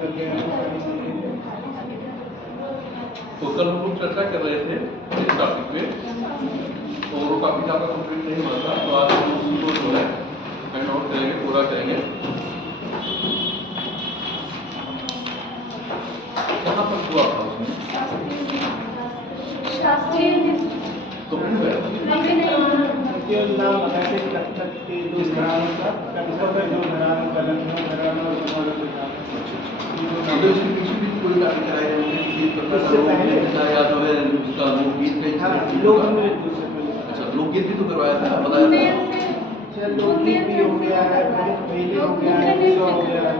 तो कल हम लोग चर्चा कर रहे थे इस टॉपिक पे, और वो काफी ज्यादा कंप्लीट नहीं हुआ था, तो आज हम उसको जो है फाइंड आउट करेंगे, पूरा करेंगे। कहाँ पर हुआ था उसमें? तो कोई कार्य कराए जाएंगे किसी प्रकार का या जो है उसका लोकगीत अच्छा लोकगीत भी तो करवाया था, बताया था। लोकगीत भी हो गया है, मेले हो गया है, उत्सव हो गया है।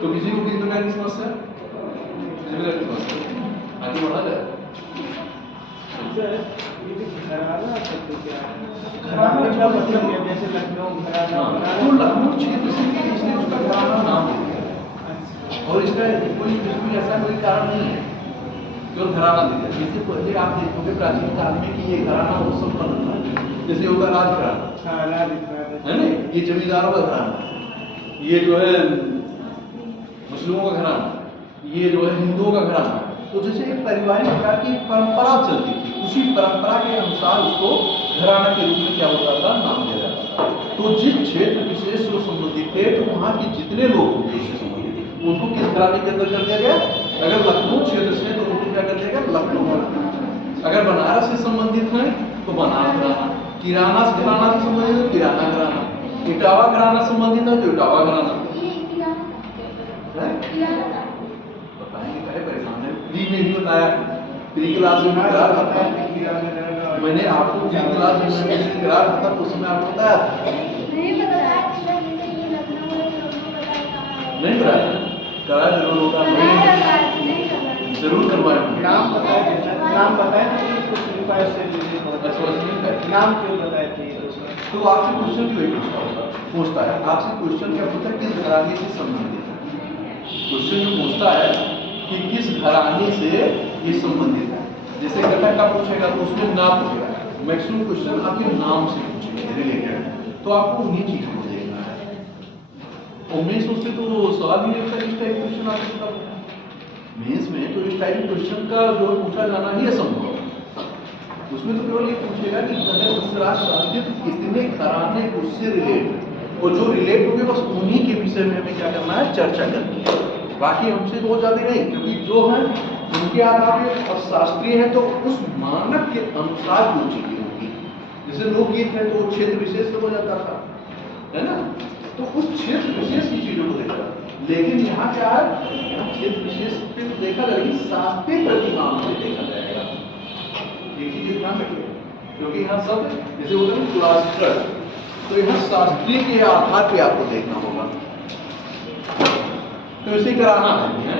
तो किसी को भी प्रकार की समस्या, किसी प्रकार की समस्या आगे बढ़ा जाए। घराना का मतलब है जैसे लखनऊ घराना, तो लखनऊ क्षेत्र से इसने उसका घराना नाम दिया और इसका कोई ऐसा कोई कारण नहीं है केवल घराना दिया। इससे पहले आप देखोगे प्राचीन काल में कि ये घराना वो संपन्न था, जैसे होगा राजघराना है ना, ये जमींदारों का घराना, ये जो है मुस्लिमों का घराना, ये जो है हिंदुओं का घराना। तो जैसे एक पारिवारिक प्रकार की परंपरा चलती थी, उसी परंपरा के अनुसार उसको घराना के रूप में क्या होता था, नाम दिया जाता था। तो जिस क्षेत्र विशेष से संबंधित थे, तो वहाँ के जितने लोग होंगे उससे संबंधित उनको किस घराने के अंदर कर दिया गया? अगर लखनऊ क्षेत्र से तो उनको क्या कर दिया गया? लखनऊ घराना। अगर बनारस से संबंधित है तो बनारस घराना, किराना से घराना से संबंधित है किराना घराना, इटावा घराना संबंधित है तो इटावा घराना। प्री में भी बताया, प्री क्लास में करा था, मैंने आपको प्री क्लास में करा था तो उसमें आपको बताया था, नहीं कराया, कराया जरूर होगा, जरूर करवाया। नाम बताया, नाम बताया नाम क्यों बताए थे? तो आपसे क्वेश्चन क्यों पूछता है, आपसे क्वेश्चन क्या पूछता है, किस घराने से संबंधित है। क्वेश्चन जो पूछता है कि किस घराने से ये संबंधित है। जैसे कथा का पूछेगा तो उसमें नाम पूछेगा, मैक्सिमम क्वेश्चन आपके नाम से पूछेंगे रिलेटेड, तो आपको उन्हीं चीजों को देखना है। और मेंस उससे तो सवाल ही लगता है इस टाइप क्वेश्चन आपको तब मेंस में तो इस टाइप क्वेश्चन का जो पूछा जाना ही असंभव है। उसमें तो केवल ये पूछेगा कि अगर दूसरा शास्त्र कितने घराने उससे रिलेट, और जो रिलेट होंगे बस उन्हीं के विषय में हमें क्या करना है, चर्चा करनी है। बाकी हमसे बहुत ज्यादा नहीं, क्योंकि जो है उनके आधार पर और शास्त्रीय है तो उस मानक के अनुसार जो चीजें होगी। जैसे लोकगीत है तो क्षेत्र विशेष से हो जाता था, है ना, तो उस क्षेत्र विशेष की चीजों को देखा। लेकिन यहाँ क्या है, यहाँ क्षेत्र विशेष पे तो देखा जाएगी, शास्त्रीय प्रतिमान से देखा जाएगा। ये चीज ध्यान रखिए, क्योंकि यहाँ सब जैसे होता है क्लासिकल, तो यहाँ शास्त्रीय के आधार पे आपको देखना होगा। तो इसे कराना है।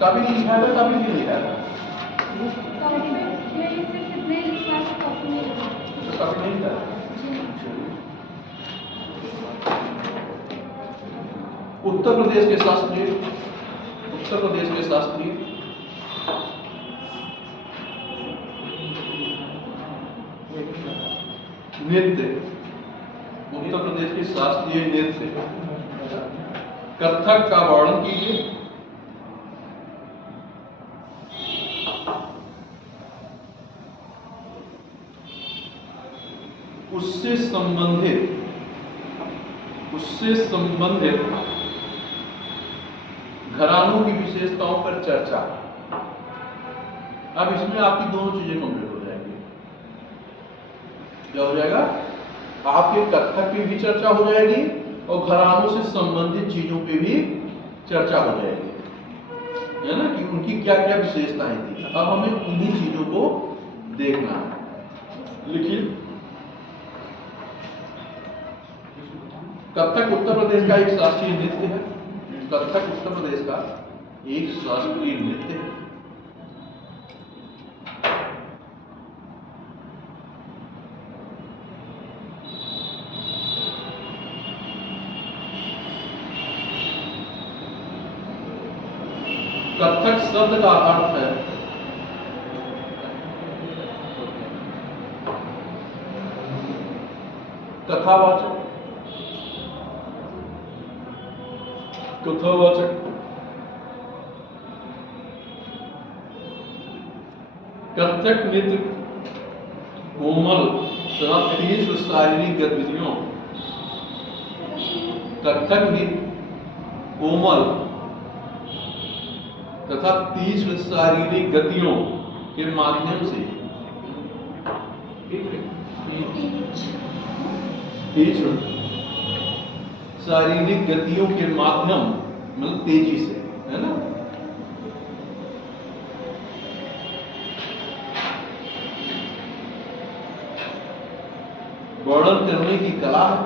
कभी नहीं लिखा था, कभी नहीं लिखा था, कभी नहीं था। उत्तर प्रदेश के शास्त्रीय, उत्तर प्रदेश के शास्त्रीय नृत्य, उत्तर प्रदेश के शास्त्रीय नृत्य कथक का वर्णन कीजिए। उससे संबंधित घरानों की विशेषताओं पर चर्चा। अब इसमें आपकी दोनों चीजें कंप्लीट हो जाएंगी। क्या हो जाएगा, आपके कथक पे भी चर्चा हो जाएगी और घरानों से संबंधित चीजों पे भी चर्चा हो जाएगी, है ना, कि उनकी क्या क्या विशेषताएं थी। अब हमें उन्हीं चीजों को देखना है। लिखिए, कथक उत्तर प्रदेश का एक शास्त्रीय नृत्य है। कथक उत्तर प्रदेश का एक शास्त्रीय नृत्य है। कथक शब्द का अर्थ है कथावाचक, कथावाचक, कथक नृत्य कोमल तथा तीव्र शारीरिक गतिविधियों, कथक नृत्य कोमल तथा तीव्र शारीरिक गतियों के माध्यम से तीव्र शारीरिक गतियों के माध्यम मतलब तेजी से, है ना, वर्णन करने की कला है,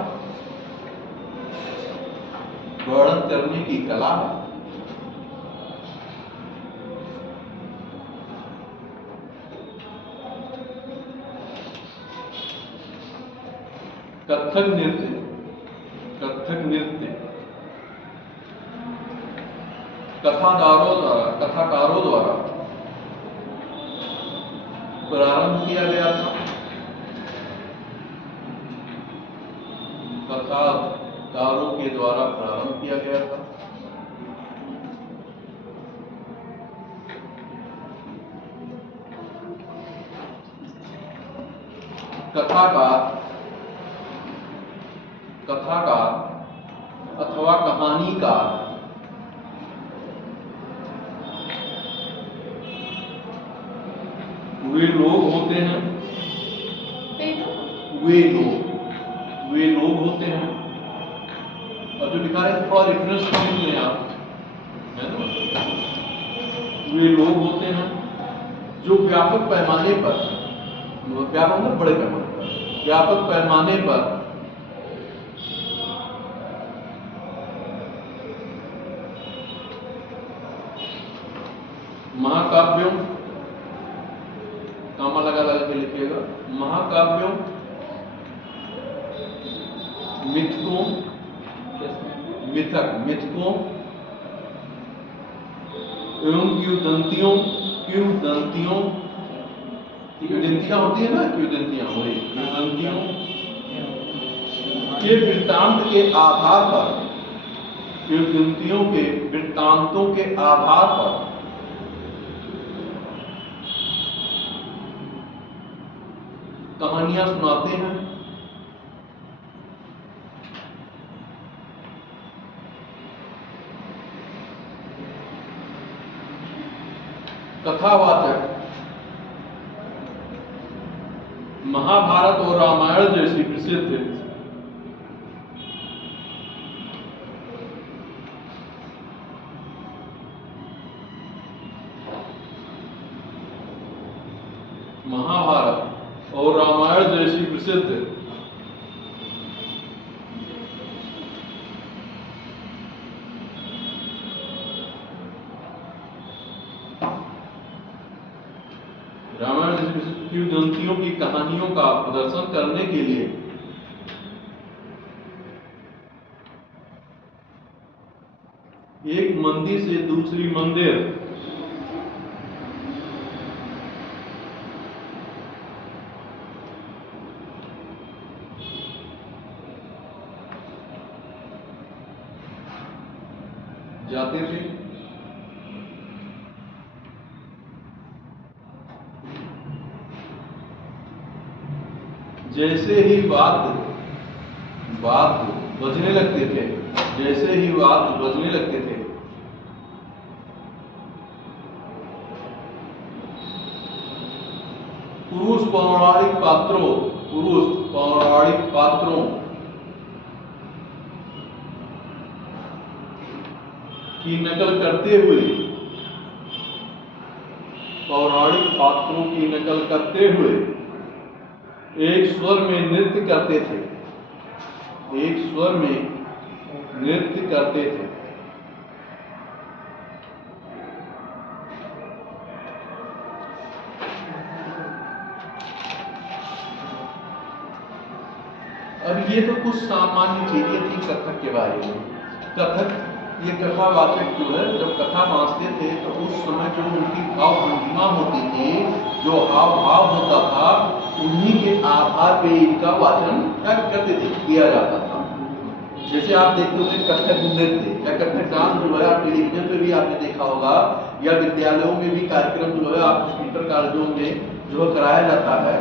वर्णन करने की कला है। कथक नृत्य, कथक नृत्य कथाकारों द्वारा प्रारंभ किया गया था। कथाकारों के द्वारा प्रारंभ किया गया था। कथाकार अथवा कहानीकार वे लोग होते हैं, वे लोग होते हैं, और जो लिखा है थोड़ा रेफरेंस पॉइंट में आप, है ना, वे लोग होते हैं जो व्यापक पैमाने पर, व्यापक मतलब बड़े पैमाने पर, व्यापक पैमाने पर महाकाव्यों, कामा लगा के लिखिएगा, महाकाव्यों, मिथकों, मिथकों एवं किंवदंतियों होती है ना, किंवदंतियां के वृत्तांत के आधार पर, किंवदंतियों के वृत्तांतों के आधार पर कहानियां सुनाते हैं। कथावाचक महाभारत और रामायण जैसी प्रसिद्ध महाभारत और रामायण जैसी प्रसिद्ध किंवदंतियों की कहानियों का प्रदर्शन करने के लिए एक मंदिर से दूसरी मंदिर जाते थे। जैसे ही वाद्य बजने लगते थे, जैसे ही वाद्य बजने लगते थे, पुरुष पौराणिक पात्रों की नकल करते हुए, पौराणिक पात्रों की नकल करते हुए एक स्वर में नृत्य करते थे, एक स्वर में नृत्य करते थे। अब ये तो कुछ सामान्य चीजें थी कथक के बारे में। कथक ये कथावाचक जो है, जब कथा बांधते थे तो उस समय जो उनकी भाव भंगिमा होती थी, जो हाव भाव होता था, उन्हीं के आधार पे इनका वाचन क्या करते थे, किया जाता था। जैसे आप देखते होंगे कथक नृत्य या कथक डांस जो है आप टेलीविजन पे भी आपने देखा होगा, या विद्यालयों में भी कार्यक्रम जो है आप इंटर कॉलेजों में जो है कराया जाता है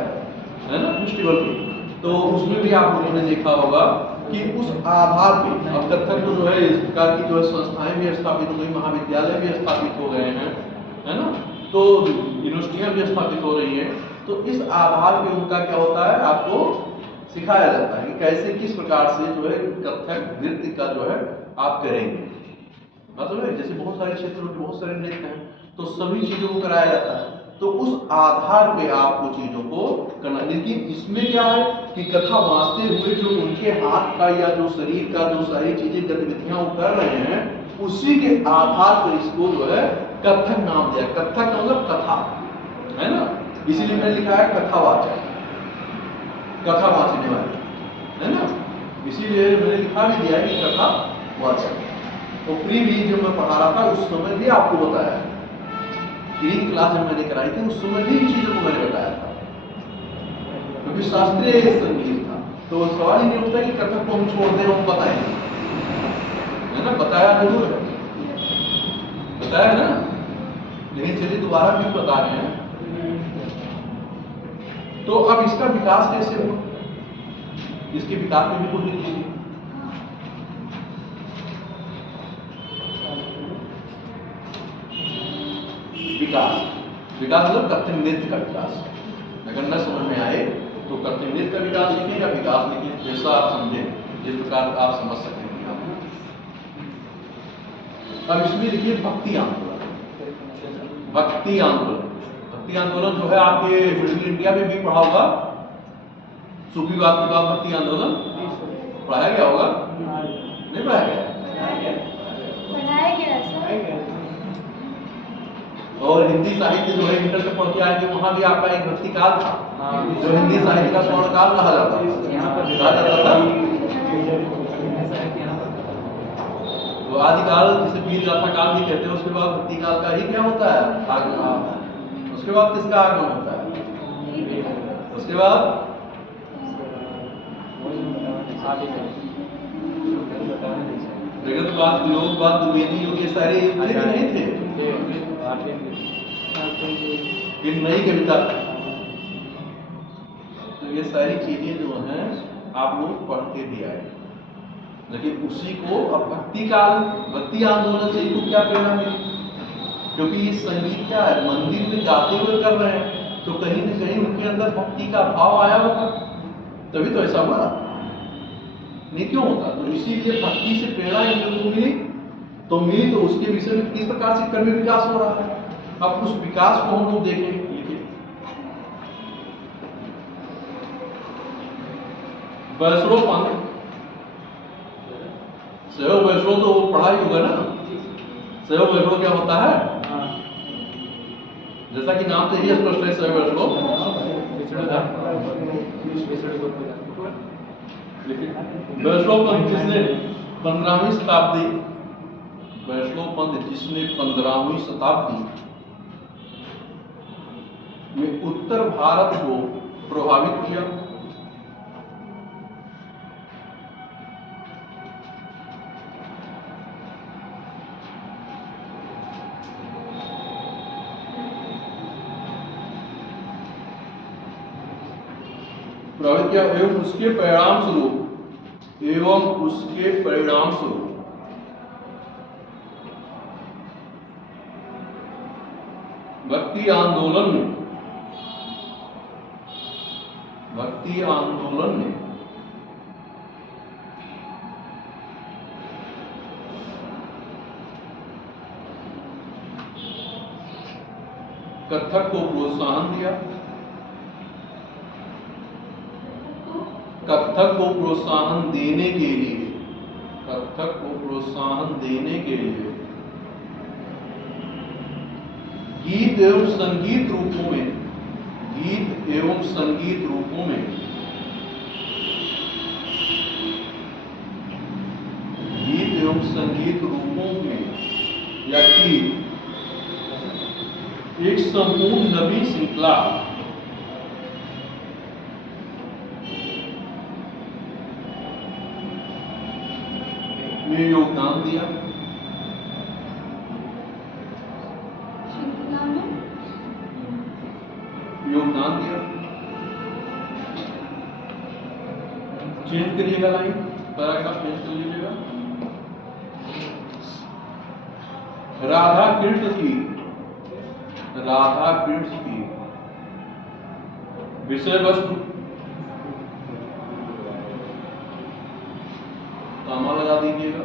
ना, फेस्टिवल में, तो उसमें भी आप लोगों ने देखा होगा कि उस आधार पे अब कथक जो है इस प्रकार की जो है संस्थाएं भी स्थापित हो गई, महाविद्यालय भी स्थापित हो गए हैं, है ना, तो यूनिवर्सिटियां भी स्थापित हो रही हैं। तो इस आधार पे उनका क्या होता है, आपको सिखाया जाता है कि कैसे किस प्रकार से जो है कथक नृत्य का जो है आप करेंगे। मतलब है जैसे बहुत सारे क्षेत्रों में बहुत सारे नृत्य हैं, तो सभी चीजों को कराया जाता है, तो उस आधार पे आपको चीजों को करना। लेकिन इसमें क्या है कि कथा वाँचते हुए जो उनके हाथ का या जो शरीर का जो सारी चीजें गतिविधियां वो कर रहे हैं, उसी के आधार पर इसको जो है कथक नाम दिया। कथक का मतलब कथा है ना, इसीलिए मैंने लिखा है कथावाचक, कथा वाचने वाले, है ना, इसीलिए मैंने लिखा भी दिया है कि कथावाचक। तो प्री भी जब मैं पढ़ा रहा था उस समय भी आपको बताया, 3 क्लास जब मैंने कराई थी उस समय भी इन चीजों को मैंने बताया था, क्योंकि शास्त्रीय संगीत था। तो सवाल ही नहीं उठता कि कथक को हम छोड़ दें, हम बताएंगे, है ना, बताया जरूर है, बताया ना, लेकिन चलिए दोबारा भी बता रहे हैं। तो अब इसका विकास कैसे हुआ, इसके विकास में भी कुछ लिख लीजिए। विकास, विकास मतलब कथक नृत्य का विकास। अगर न समझ में आए तो कथक नृत्य का विकास लिखिए या विकास लिखिए, जैसा आप समझे, जिस प्रकार आप समझ सकेंगे। अब इसमें लिखिए भक्ति आंदोलन। भक्ति आंदोलन, भक्ति आंदोलन जो है आपके मिडिल इंडिया में भी पढ़ा होगा, सूफीवाद के बाद भक्ति आंदोलन पढ़ाया गया होगा, नहीं पढ़ाया गया? और हिंदी साहित्य जो है इंटर से पढ़ के आएंगे, वहां भी आपका एक भक्ति काल था, जो हिंदी साहित्य का स्वर्ण काल कहा जाता था। तो आदिकाल जिसे वीर गाथा काल भी कहते हैं, उसके बाद भक्ति काल का ही क्या होता है, आगमन। उसके बाद किसका आगमन होता है? उसके बाद जगतवाद, वियोगवाद, द्विवेदी योग, ये सारे नहीं थे, ये नई कविता। तो ये सारी चीजें जो हैं आप लोग पढ़ते भी आए, लेकिन उसी को अब भक्ति काल, भक्ति आंदोलन से इनको क्या प्रेरणा मिली? क्योंकि ये संगीत क्या है, मंदिर में जाते हुए कर रहे हैं, तो कहीं न कहीं उनके अंदर भक्ति का भाव आया होगा, तभी तो ऐसा हुआ, नहीं क्यों होता? तो इसीलिए भक्ति से प्रेरणा इन लोगों को मिली, तो मिली, तो उसके विषय में किस प्रकार से कर्म विकास हो रहा है, अब उस विकास को हम लोग देखें। वैष्णव पंथ, सैव वैष्णव तो पढ़ा ही होगा ना, सैव वैष्णव क्या होता है? जैसा कि नाम से ही स्पष्ट है, सैव वैष्णव वैष्णव पंथ जिसने 15वीं शताब्दी, वैष्णव पंथ जिसने 15वीं शताब्दी में उत्तर भारत को प्रभावित किया, प्रभावित किया, एवं उसके परिणाम स्वरूप भक्ति आंदोलन ने कथक को प्रोत्साहन दिया, कथक को प्रोत्साहन देने के लिए गीत एवं संगीत रूपों में या कि एक संपूर्ण नवी श्रृंखला में योगदान दिया? योगदान दिया। चेंज करिएगा लाइन, पैराग्राफ चेंज कर लीजिएगा। राधा कृष्ण की विषय वस्तु कामा लगा दीजिएगा।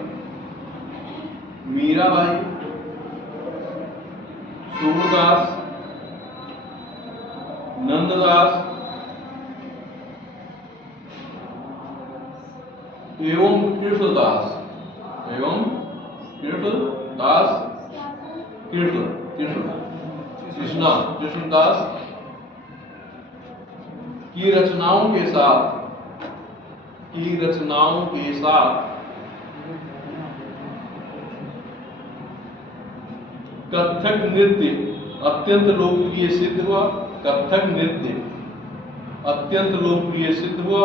मीराबाई, सूरदास, नंददास एवं कृष्णदास कृष्णदास की रचनाओं के साथ कथक नृत्य अत्यंत लोकप्रिय सिद्ध हुआ। कथक नृत्य अत्यंत लोकप्रिय सिद्ध हुआ।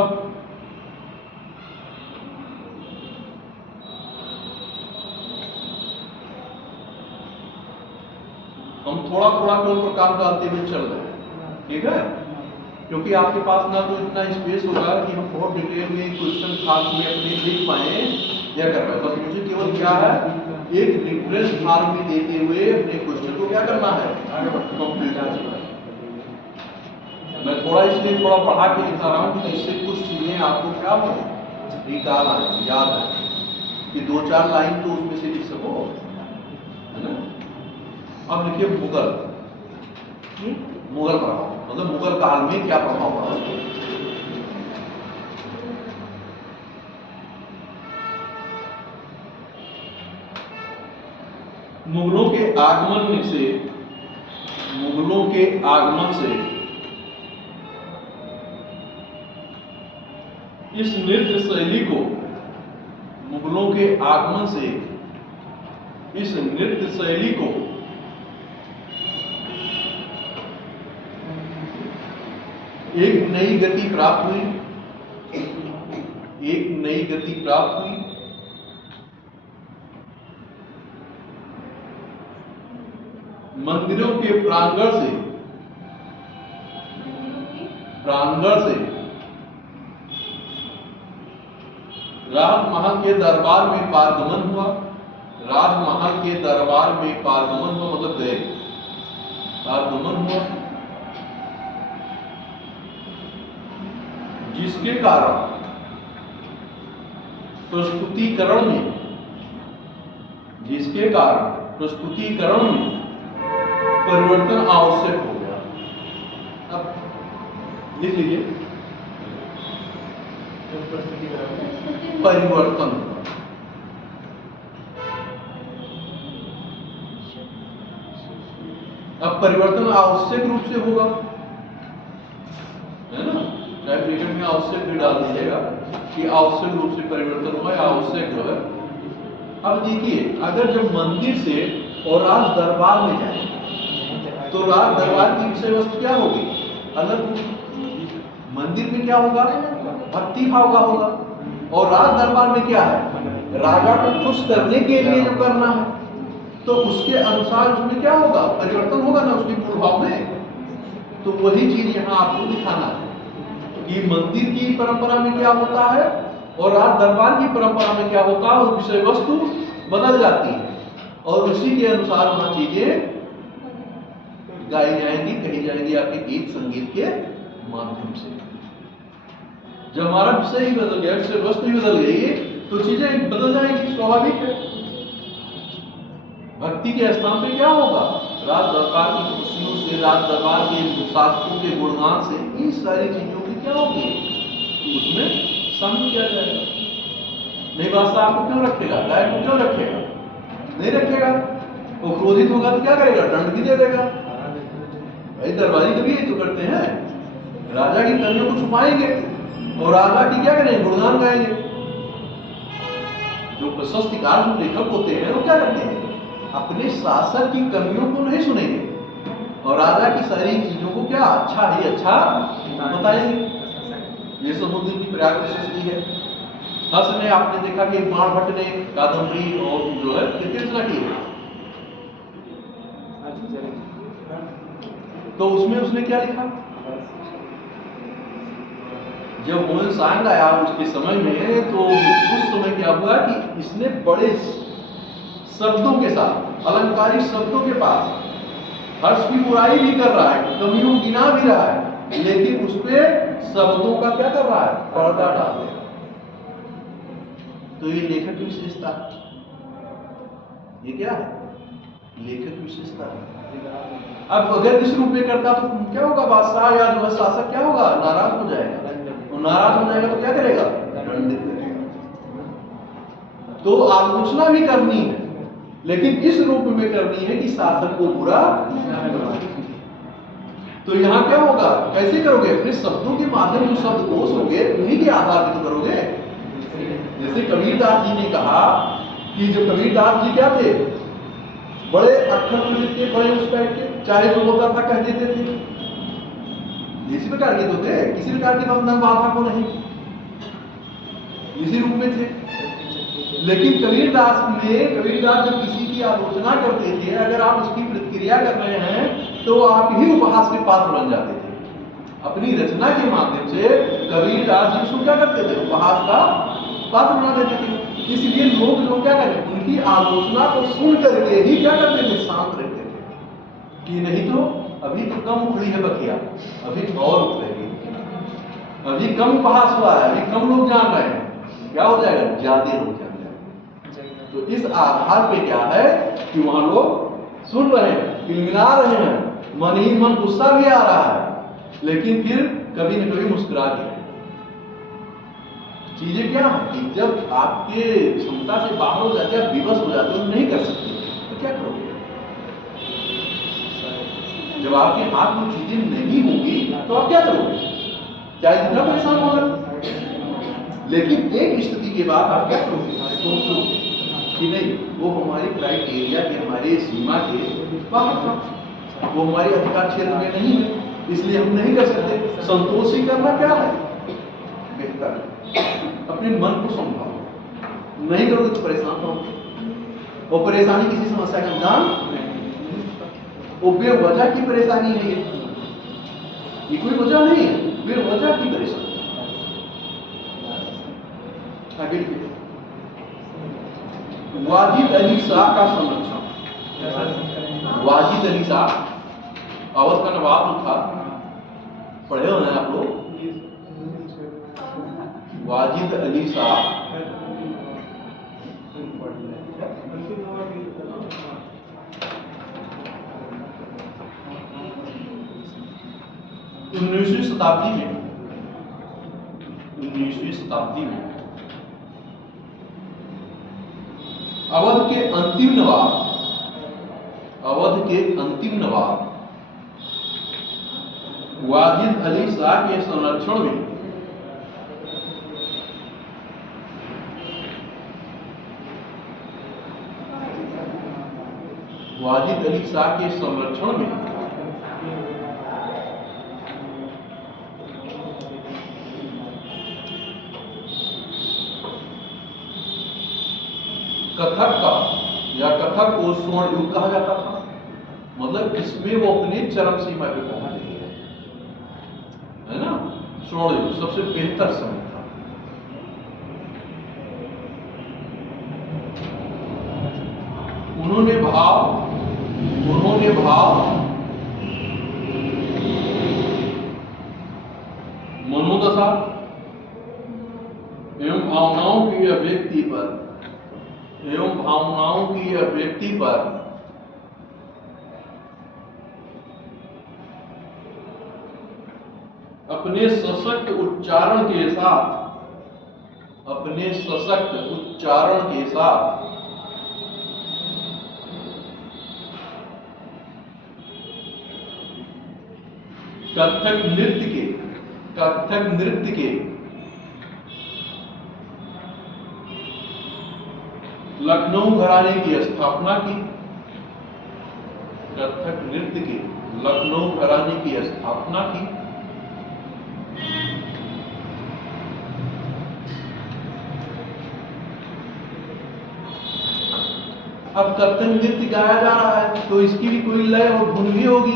हम थोड़ा थोड़ा के ऊपर काम डालते हुए चल रहे हैं, ठीक है? क्योंकि आपके पास ना तो इतना स्पेस होगा कि हम बहुत डिटेल में क्वेश्चन खास में अपने लिख पाए या कर पाए। बस मुझे केवल क्या है, एक रिफ्रेश फॉर्म में देते हुए अपने क्वेश्चन को क्या करना है, कंप्लीट करना है। मैं थोड़ा इसलिए थोड़ा बढ़ा के लिखा रहा हूँ कि इससे कुछ चीजें आपको क्या हो, रिकॉल आए, याद आए, कि 2-4 लाइन तो उसमें से लिख सको, है ना? अब लिखिए मुगल प्रभाव, मतलब मुगल काल में क्या प्रभाव पड़ा। मुगलों के आगमन से इस नृत्य शैली को एक नई गति प्राप्त हुई। मंदिरों के प्रांगण से राजमहल के दरबार में पारगमन हुआ। मतलब गए, पारगमन हुआ, जिसके कारण प्रस्तुतिकरण में परिवर्तन आवश्यक हो गया। अब लिख लीजिए, परिवर्तन। अब परिवर्तन आवश्यक रूप से होगा, है ना? चाहे ब्रैकेट में आवश्यक भी डाल दीजिएगा कि आवश्यक रूप से परिवर्तन हुआ या आवश्यक जो है। अब देखिए, अगर जब मंदिर से और राज दरबार में जाए तो राज दरबार की विषय वस्तु क्या होगी, अलग होगी। मंदिर में क्या होगा, भक्ति भाव का होगा, और राज दरबार में क्या है, राजा को खुश करने के लिए जो करना है, तो उसके अनुसार उसमें क्या होगा, परिवर्तन होगा ना उसके मूल भाव में। तो वही चीज यहाँ आपको दिखाना है कि मंदिर की परंपरा में क्या होता है और राज दरबार की परंपरा में क्या होता है, विषय वस्तु बदल जाती है और उसी के अनुसार वहां चीजें गाई जाएंगी, कही जाएंगी आपके गीत संगीत के माध्यम से। जब हमारा विषय ही बदल गया, विषय वस्तु ही बदल गई, तो चीजें बदल जाएंगी, स्वाभाविक है। भक्ति के स्थान पे क्या होगा, राज दरबार की खुशियों से, राज दरबार के शासकों के गुणगान से, इन सारी चीजों की क्या होगी, उसमें शामिल किया जाएगा। नहीं बादशाह आपको क्यों रखेगा, गाय को क्यों रखेगा, नहीं रखेगा। वो क्रोधित होगा तो क्या करेगा, दंड भी दे देगा। भाई दरबारी कभी यही तो करते हैं, राजा की कमियों को छुपाएंगे और राजा की क्या करेंगे, गुणगान गाएंगे। जो प्रशस्तिकार जो लेखक होते हैं वो क्या करते हैं, अपने शासक की कमियों को नहीं सुनेंगे और राजा की सारी चीजों को क्या अच्छा ही अच्छा बताएंगे। ये समुद्र की प्रयाग प्रशस्ति है। हर्ष ने आपने देखा कि बाण भट्ट ने कादम्बरी और जो है कितनी रचना की है, तो उसमें उसने क्या लिखा? जब होयनसांग आया उसके समय में, तो उस समय क्या हुआ कि इसने बड़े शब्दों के साथ, अलंकारिक शब्दों के पास हर्ष की बुराई भी कर रहा है, कमियों गिना भी रहा है, लेकिन उस पे शब्दों का क्या कर रहा है? पर्दा डाल दे। तो ये लेखक की विशेषता, ये क्या है? लेखक की विशेषता है। अब अगर इस रूप में करता तो क्या होगा? बादशाह या जो शासक क्या होगा? नाराज हो जाएगा, और नाराज हो जाएगा तो क्या करेगा? दंडित करेगा। तो आलोचना भी करनी है, लेकिन इस रूप में करनी है कि शासक को बुरा। तो यहाँ क्या होगा? कैसे करोगे? अपने शब्दों के माध्यम जो शब्द कोश होंगे उन्हीं के आधार पर तो करोगे। जैसे कबीरदास जी ने कहा कि जो कबीरदास जी क्या थे? बड़े अक्षर प्रयुक्त के, बड़े उस टाइप के, चाहे जो होता था कह देते थे। इसी प्रकार के तो थे, किसी प्रकार की बंधन बाधा को नहीं, इसी रूप में थे। लेकिन कबीरदास जब किसी की आलोचना करते थे, अगर आप उसकी प्रतिक्रिया कर रहे हैं तो आप ही उपहास के पात्र बन जाते थे। अपनी रचना के माध्यम से कबीरदास जी उसको क्या करते थे? उपहास का पात्र बना देते थे। इसलिए लोग क्या करें? उनकी आलोचना को सुन करके ही क्या करते थे? शांत रहते थे कि नहीं तो अभी तो कम उखड़ी है बखिया, अभी और उखड़ेगी, अभी कम उपहास हुआ है, अभी कम लोग जान रहे हैं, क्या हो जाएगा? ज्यादा लोग जान जाएंगे। तो इस आधार पे क्या है कि वहां लोग सुन रहे हैं, किलमिला रहे हैं, मन ही मन गुस्सा भी आ रहा है, लेकिन फिर कभी न कभी मुस्कुरा भी है। चीजें क्या है कि जब आपके क्षमता से बाहर हो जाते हैं, आप विवश हो जाते हो, नहीं कर सकते, तो क्या करोगे? जब आपके हाथ में चीजें नहीं होंगी तो आप क्या करोगे? चाहे जितना परेशान हो जाए, लेकिन एक स्थिति के बाद आप क्या करोगे? सोचोगे कि नहीं, वो हमारी क्राइटेरिया के, हमारे सीमा के बाहर था, वो हमारे अधिकार क्षेत्र में नहीं है, इसलिए हम नहीं कर सकते। संतोष ही करना क्या है? बेहतर अपने मन को समझाओ, नहीं करोगे तो परेशान होगे, और परेशानी किसी समस्या का निदान नहीं, वो बेवजह की परेशानी है, ये कोई वजह नहीं है, बेवजह की परेशानी। आगे वाजिद अली शाह का संरक्षण। वाजिद अली शाह अवध का नवाब जो था, पढ़े हो ना आप लोग? वाजिद अली शाह 19वीं शताब्दी में अवध के अंतिम नवाब वाजिद अली शाह के संरक्षण में कथक को स्वर्ण युग कहा जाता था। मतलब इसमें वो अपने चरम सीमा पे पहुंच गई है ना? स्वर्ण युग सबसे बेहतर समय था। उन्होंने भाव मनोदशा एवं भावनाओं की अभिव्यक्ति पर अपने सशक्त उच्चारण के साथ कथक नृत्य के लखनऊ घराने की स्थापना की। कथक नृत्य के लखनऊ घराने की स्थापना की। अब कर्तन नृत्य गाया जा रहा है तो इसकी भी कोई लय और धुन भी होगी।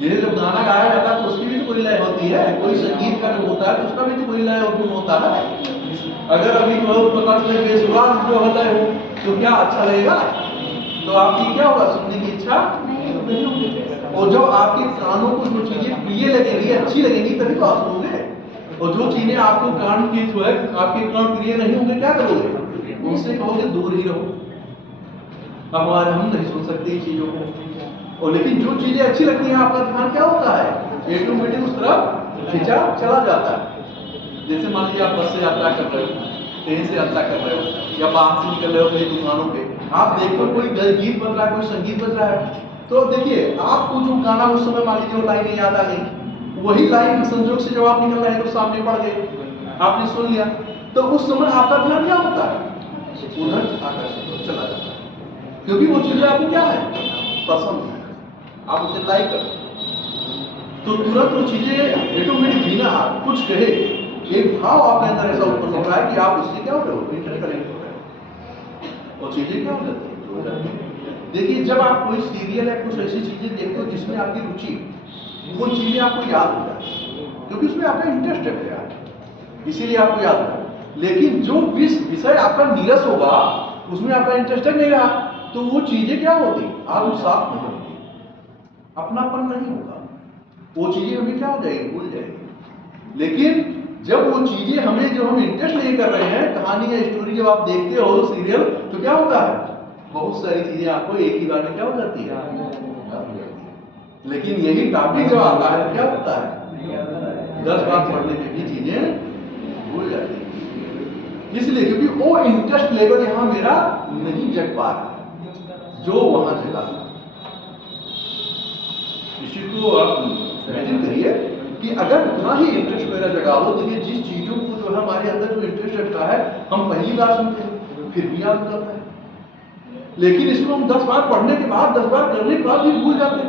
जैसे जब गाना गाया जाता है तो उसकी भी तो कोई लय होती है, कोई संगीत का जो होता है तो उसका भी तो कोई लय और धुन होता है। अगर अभी जो पता चले बेसुराग जो लय हो तो क्या अच्छा लगेगा? तो आपकी क्या होगा, सुनने की इच्छा नहीं होगी। और जब आपके कानों को जो चीजें प्रिय लगेंगी, अच्छी लगेंगी, तभी तो आप सुनोगे। और जो चीजें आपको कान की जो है आपके कान प्रिय नहीं होंगे, क्या करोगे? उनसे कहोगे दूर ही रहो। हमारे हम नहीं सुन सकते इन चीजों को। और लेकिन जो चीजें अच्छी लगती हैं आपका ध्यान क्या होता है, ऑटोमेटिक उस तरफ खिंचा चला जाता है। जैसे मान लीजिए आप बस से यात्रा कर रहे हो, ट्रेन से यात्रा कर रहे हो या बाहर से निकल रहे हो कहीं दुकानों पे, आप देखो कोई गीत बज रहा है, कोई संगीत बज रहा है, तो देखिए आपको जो गाना उस समय मान लीजिए वो लाइन याद आ गई, वही लाइन संजोग से जब आप निकल रहे हैं तो सामने पड़ गई, आपने सुन लिया, तो उस समय आपका ध्यान क्या होता है, उधर आकर्षित चला जाता है, क्योंकि वो चीजें आपको क्या है, पसंद है, आप उसे लाइक करते हैं। तो तुरंत वो चीजें ऑटोमेटिक बिना कुछ कहे एक भाव आपके अंदर ऐसा उत्पन्न हो रहा है कि आप उससे क्या हो रहे हो, इंटरकनेक्ट हो रहे हो, और चीजें क्या हो जाती है। देखिए जब आप कोई सीरियल या कुछ ऐसी चीजें देखते हो जिसमें आपकी रुचि, वो चीजें आपको याद हो जाती है, क्योंकि उसमें आपका इंटरेस्ट है यार, इसीलिए आपको याद होगा। लेकिन जो विषय आपका नीरस होगा, उसमें आपका इंटरेस्ट नहीं रहा, तो वो चीजें क्या होती, आप साथ नहीं होती, अपनापन नहीं होगा, वो चीजें हमें क्या हो जाएगी, भूल जाएगी। लेकिन जब वो चीजें हमें जो हम इंटरेस्ट नहीं कर रहे हैं, कहानी या स्टोरी जब आप देखते हो सीरियल, तो क्या होता है, बहुत सारी चीजें आपको एक ही बार में क्या हो जाती है, याद हो जाती है। लेकिन यही टॉपिक जब आता है तो क्या होता है, 10 बार पढ़ने पे भी चीजें भूल जाती है। इसलिए क्योंकि वो इंटरेस्ट लेवल यहां मेरा नहीं जग पा रहा जो वहां जगा। इसी को आप इमेजिन करिए कि अगर उतना ही इंटरेस्ट मेरा जगा हो, देखिए जिस चीजों को जो है हमारे अंदर जो इंटरेस्ट रखता है, हम पहली बार सुनते हैं फिर भी याद करते हैं, लेकिन इसको हम 10 बार पढ़ने के बाद, 10 बार करने के बाद भी भूल जाते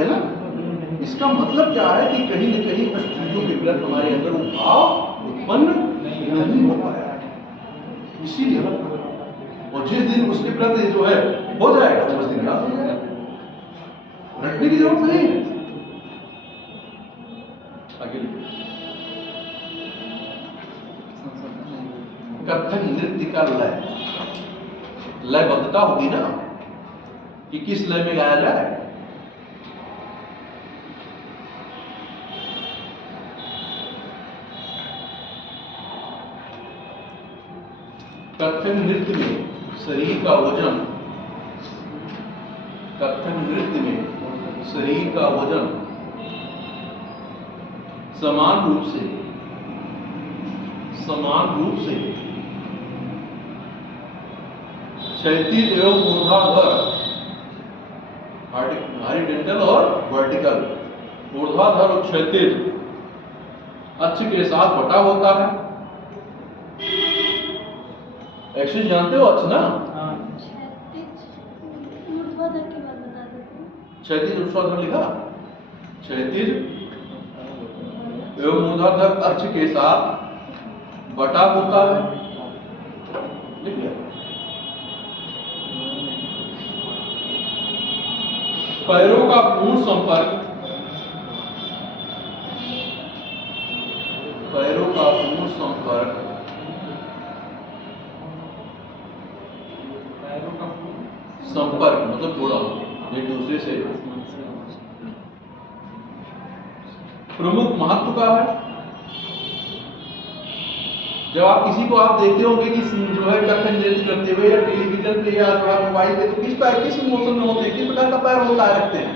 हैं ना। इसका मतलब क्या है कि कहीं न कहीं उस चीजों के प्रति हमारे अंदर वो भाव उत्पन्न नहीं हो पाया, इसीलिए। और जिस दिन उसके प्रति जो है हो जाएगा, उस दिन याद हो जाएगा, रटने की जरूरत नहीं है। आगे कथक नृत्य का लयबद्धता होगी ना, कि किस लय में गाया जाए। कथक नृत्य में शरीर का वजन, कथक नृत्य में शरीर का वजन समान रूप से क्षैतिज एवं ऊर्ध्वाधर, हॉरिजॉन्टल और वर्टिकल, ऊर्ध्वाधर और क्षैतिज अक्ष के साथ बटा होता है। एक्सिस जानते हो अक्ष ना? क्षैतिज ऊर्ध्वाधर लिखा, क्षैतिज एवं ऊर्ध्वाधर अक्ष के साथ बटा होता है, लिख लिया। पैरों का पूर्ण संपर्क, पैरों का पूर्ण संपर्क मतलब जोड़ा एक दूसरे से प्रमुख महत्व का है। जब आप किसी को आप देखते होंगे कि जो है कथक नृत्य करते हुए या टेलीविजन पे या मोबाइल पे, तो किस मोशन में होते हैं, किस प्रकार का पैर होता है रखते हैं,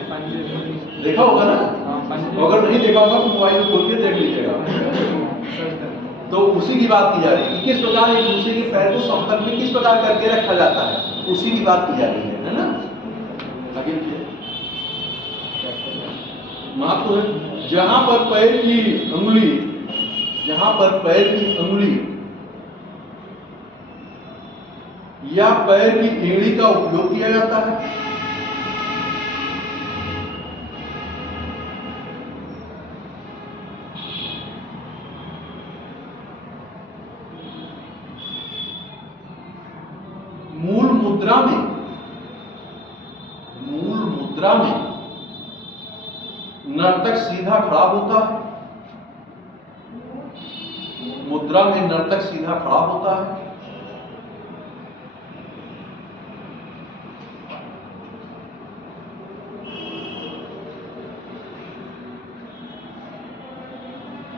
देखा होगा ना? अगर नहीं देखा होगा तो मोबाइल खोल के देख लीजिएगा। तो उसी की बात की जा रही है कि किस प्रकार एक दूसरे के पैर को संपर्क में किस प्रकार करके रखा जाता है, उसी की बात की जा रही है ना? आगे महत्व है, जहां पर पैर की अंगुली, जहां पर पैर की अंगुली या पैर की एड़ी का उपयोग किया जाता है, मुद्रा में नर्तक सीधा खड़ा होता है, मुद्रा में नर्तक सीधा खड़ा होता है,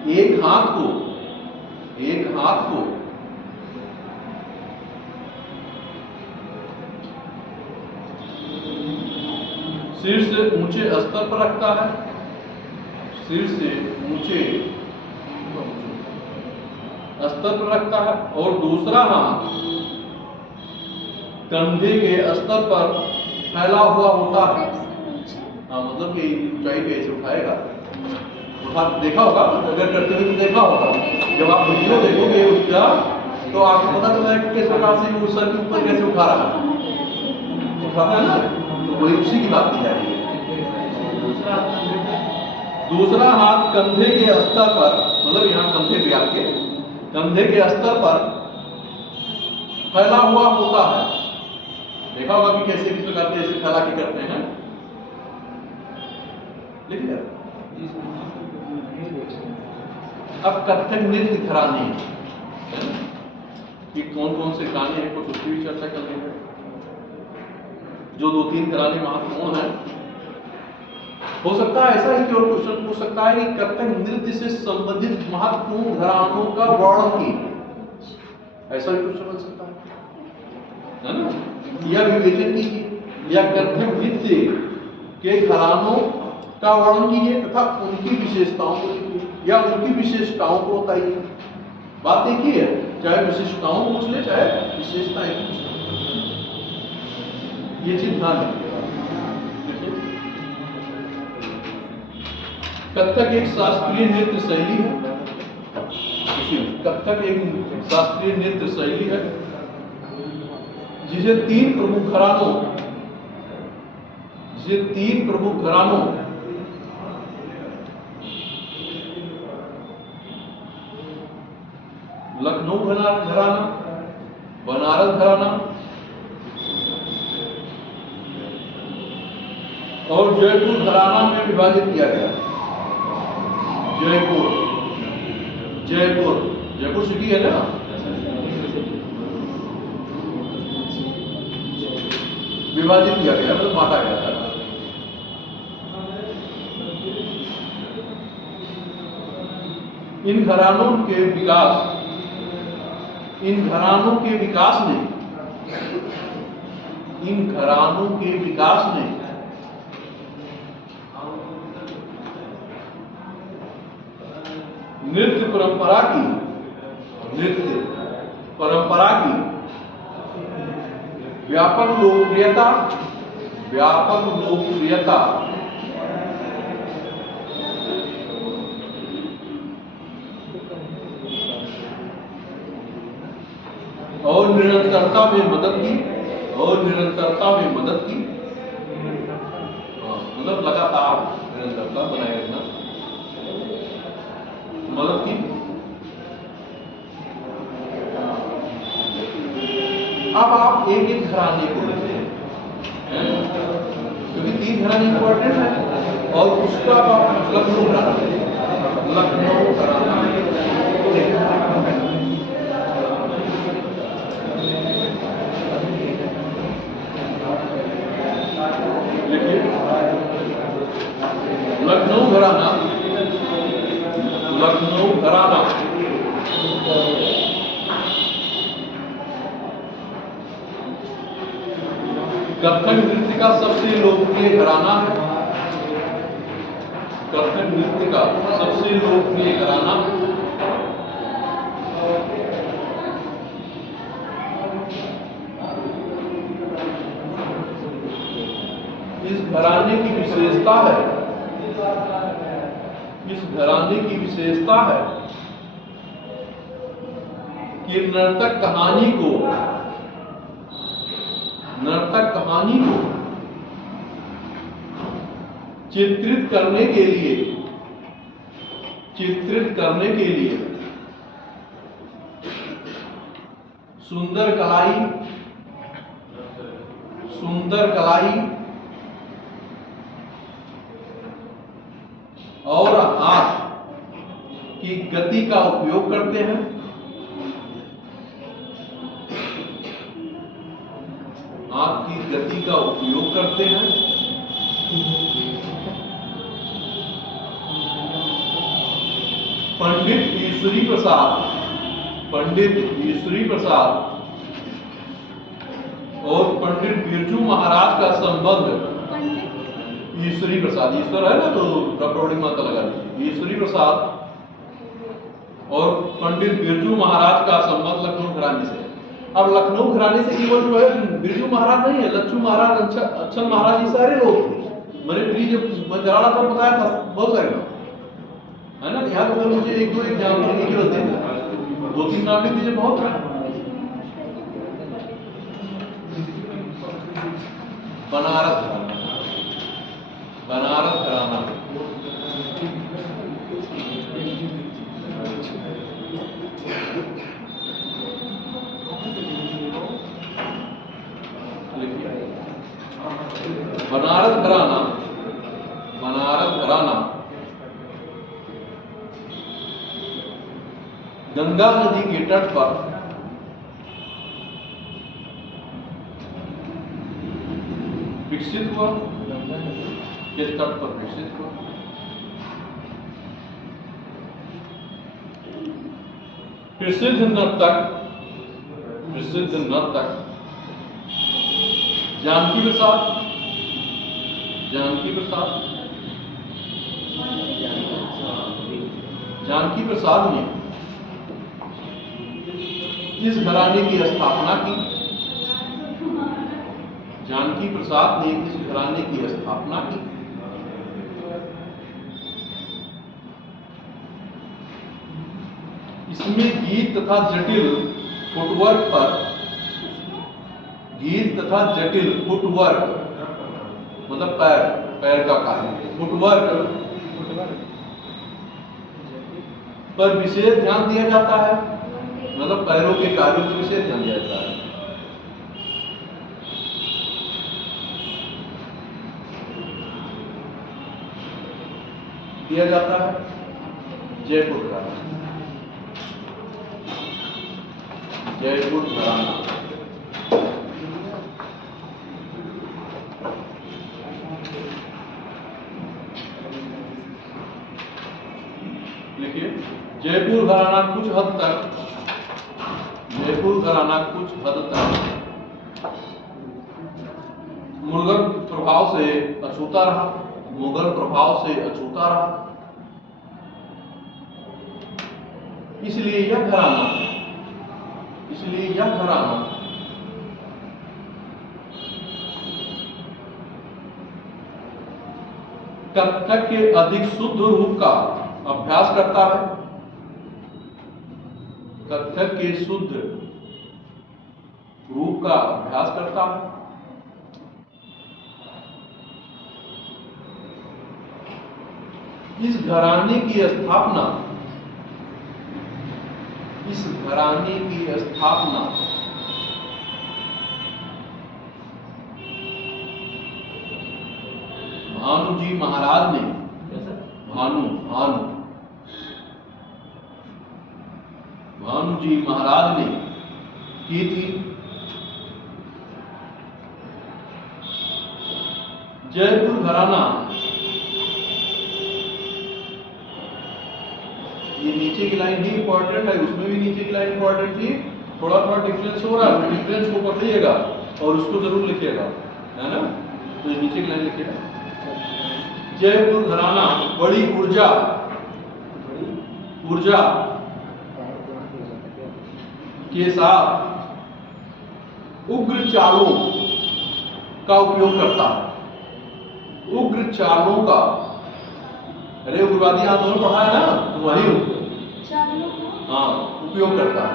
एक हाथ को सिर से ऊंचे स्तर पर रखता है, सिर से ऊंचे स्तर पर रखता है, और दूसरा हाथ कंधे के स्तर पर फैला हुआ होता है। हाँ, मतलब कि ऊंचाई पे ऐसे उठाएगा, देखा होगा, अगर करते हुए तो देखा होगा। जब आप वीडियो देखोगे उसका तो आपको पता चला है कि किस प्रकार से वो सर के ऊपर कैसे उठा रहा है, उठाता है ना, तो वही उसी की बात की जा रही है। दूसरा हाथ कंधे के स्तर पर, मतलब यहाँ कंधे पे आपके कंधे के स्तर पर फैला हुआ होता है। देखा होगा कि कैसे किस प्रकार से ऐसे फैला के करते हैं, लिख लिया। अब कथक नृत्य घराने कि कौन कौन से गाने हैं, कुछ उसकी भी चर्चा कर लेंगे। जो 2-3 घराने महत्वपूर्ण हैं, हो सकता है ऐसा ही कि और क्वेश्चन पूछ सकता है कि कथक नृत्य से संबंधित महत्वपूर्ण घरानों का वर्णन कीजिए, ऐसा भी क्वेश्चन बन सकता है ना, या विवेचन कीजिए, या कथक नृत्य के घरानों का वर्णन कीजिए तथा उनकी विशेषताओं को लिखिए, या उनकी विशेषताओं को बताइए। बात एक ही है, चाहे विशेषताओं पूछ ले चाहे विशेषताएं पूछ ले, ये चीज ध्यान रखिएगा। कथक एक शास्त्रीय नृत्य शैली है, कथक एक शास्त्रीय नृत्य शैली है जिसे तीन प्रमुख घरानों लखनऊ घराना, बनारस घराना और जयपुर घराना में विभाजित किया गया। जयपुर सिटी है ना, विभाजित किया गया, मतलब बांटा गया था। इन घरानों के विकास ने नृत्य परंपरा की व्यापक लोकप्रियता और निरंतरता में मदद की, मतलब लगातार निरंतरता बनाए रखना मदद की। अब आप एक घराने को लेते हैं, क्योंकि 3 घराने इंपॉर्टेंट है, और उसका आप लखनऊ घराना लिखिए। लखनऊ घराना कथक नृत्य का सबसे लोकप्रिय घराना है। इस घराने की विशेषता है कि नर्तक कहानी को चित्रित करने के लिए सुंदर कलाई और आंख की गति का उपयोग करते हैं। आंख की गति का उपयोग करते हैं। पंडित ईश्वरी प्रसाद और पंडित बिरजू महाराज का संबंध, ईश्वरी प्रसाद, ईश्वर है ना तो रपरोड़ी माता लगा दीजिए, ईश्वरी प्रसाद और पंडित बिरजू महाराज का संबंध लखनऊ घराने से। अब लखनऊ घराने से केवल जो है बिरजू महाराज नहीं है, लच्छू महाराज, अच्छन महाराज, ये सारे लोग थे। मैंने फ्री जब बजारा था बताया था बहुत सारे लोग है ना। यहाँ तो मुझे एक दो एग्जाम्पल की जरूरत है, 2-3 नाम लिख दीजिए, बहुत है। बनारस घराना, बनारस घराना गंगा नदी के तट पर विकसित हुआ, के तट पर विकसित हुआ। प्रसिद्ध नर्तक जानकी प्रसाद ने इस घराने की स्थापना की। जानकी प्रसाद ने इस घराने की स्थापना की। इसमें गीत तथा जटिल फुटवर्क मतलब पैर का कार्य, फुटवर्क पर विशेष ध्यान दिया जाता है। मतलब पैरों के कार्यों पर विशेष ध्यान दिया जाता है। जयपुर घराना, लिखिए, जयपुर घराना कुछ हद तक मुगल प्रभाव से अछूता रहा। इसलिए यह घराना कथक के अधिक शुद्ध रूप का अभ्यास करता है। कथक के शुद्ध रूप का अभ्यास करता है। इस घराने की स्थापना भानुजी महाराज ने, भानुजी महाराज ने की थी। जयपुर घराना, ये नीचे की लाइन भी इंपॉर्टेंट है, उसमें भी नीचे की लाइन इंपॉर्टेंट थी। थोड़ा डिफरेंस हो रहा है, डिफरेंस को पकड़िएगा और उसको जरूर लिखिएगा, है ना। तो ये नीचे की लाइन लिखिएगा। जयपुर घराना बड़ी ऊर्जा के साथ उग्र चालों का उपयोग करता है। अरे उग्रवादी आंदोलन पढ़ा है ना, तो वही उपयोग करता है।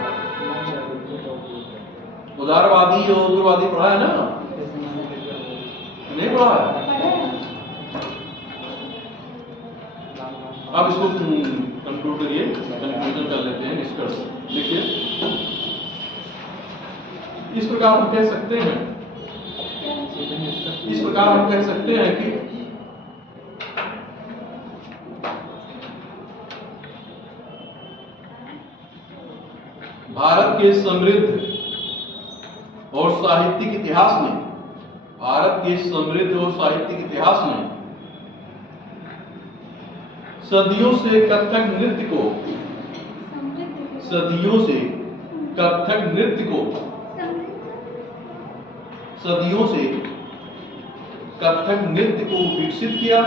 उदारवादी और उग्रवादी पढ़ा है ना, नहीं पढ़ा है। अब इसको कंक्लूड करिए, कंक्लूजन कर लेते हैं, निष्कर्ष देखिए। इस प्रकार हम कह सकते हैं कि के समृद्ध और साहित्यिक इतिहास में, भारत के समृद्ध और साहित्यिक इतिहास में सदियों से कथक नृत्य को, सदियों से कथक नृत्य को, सदियों से कथक नृत्य को विकसित किया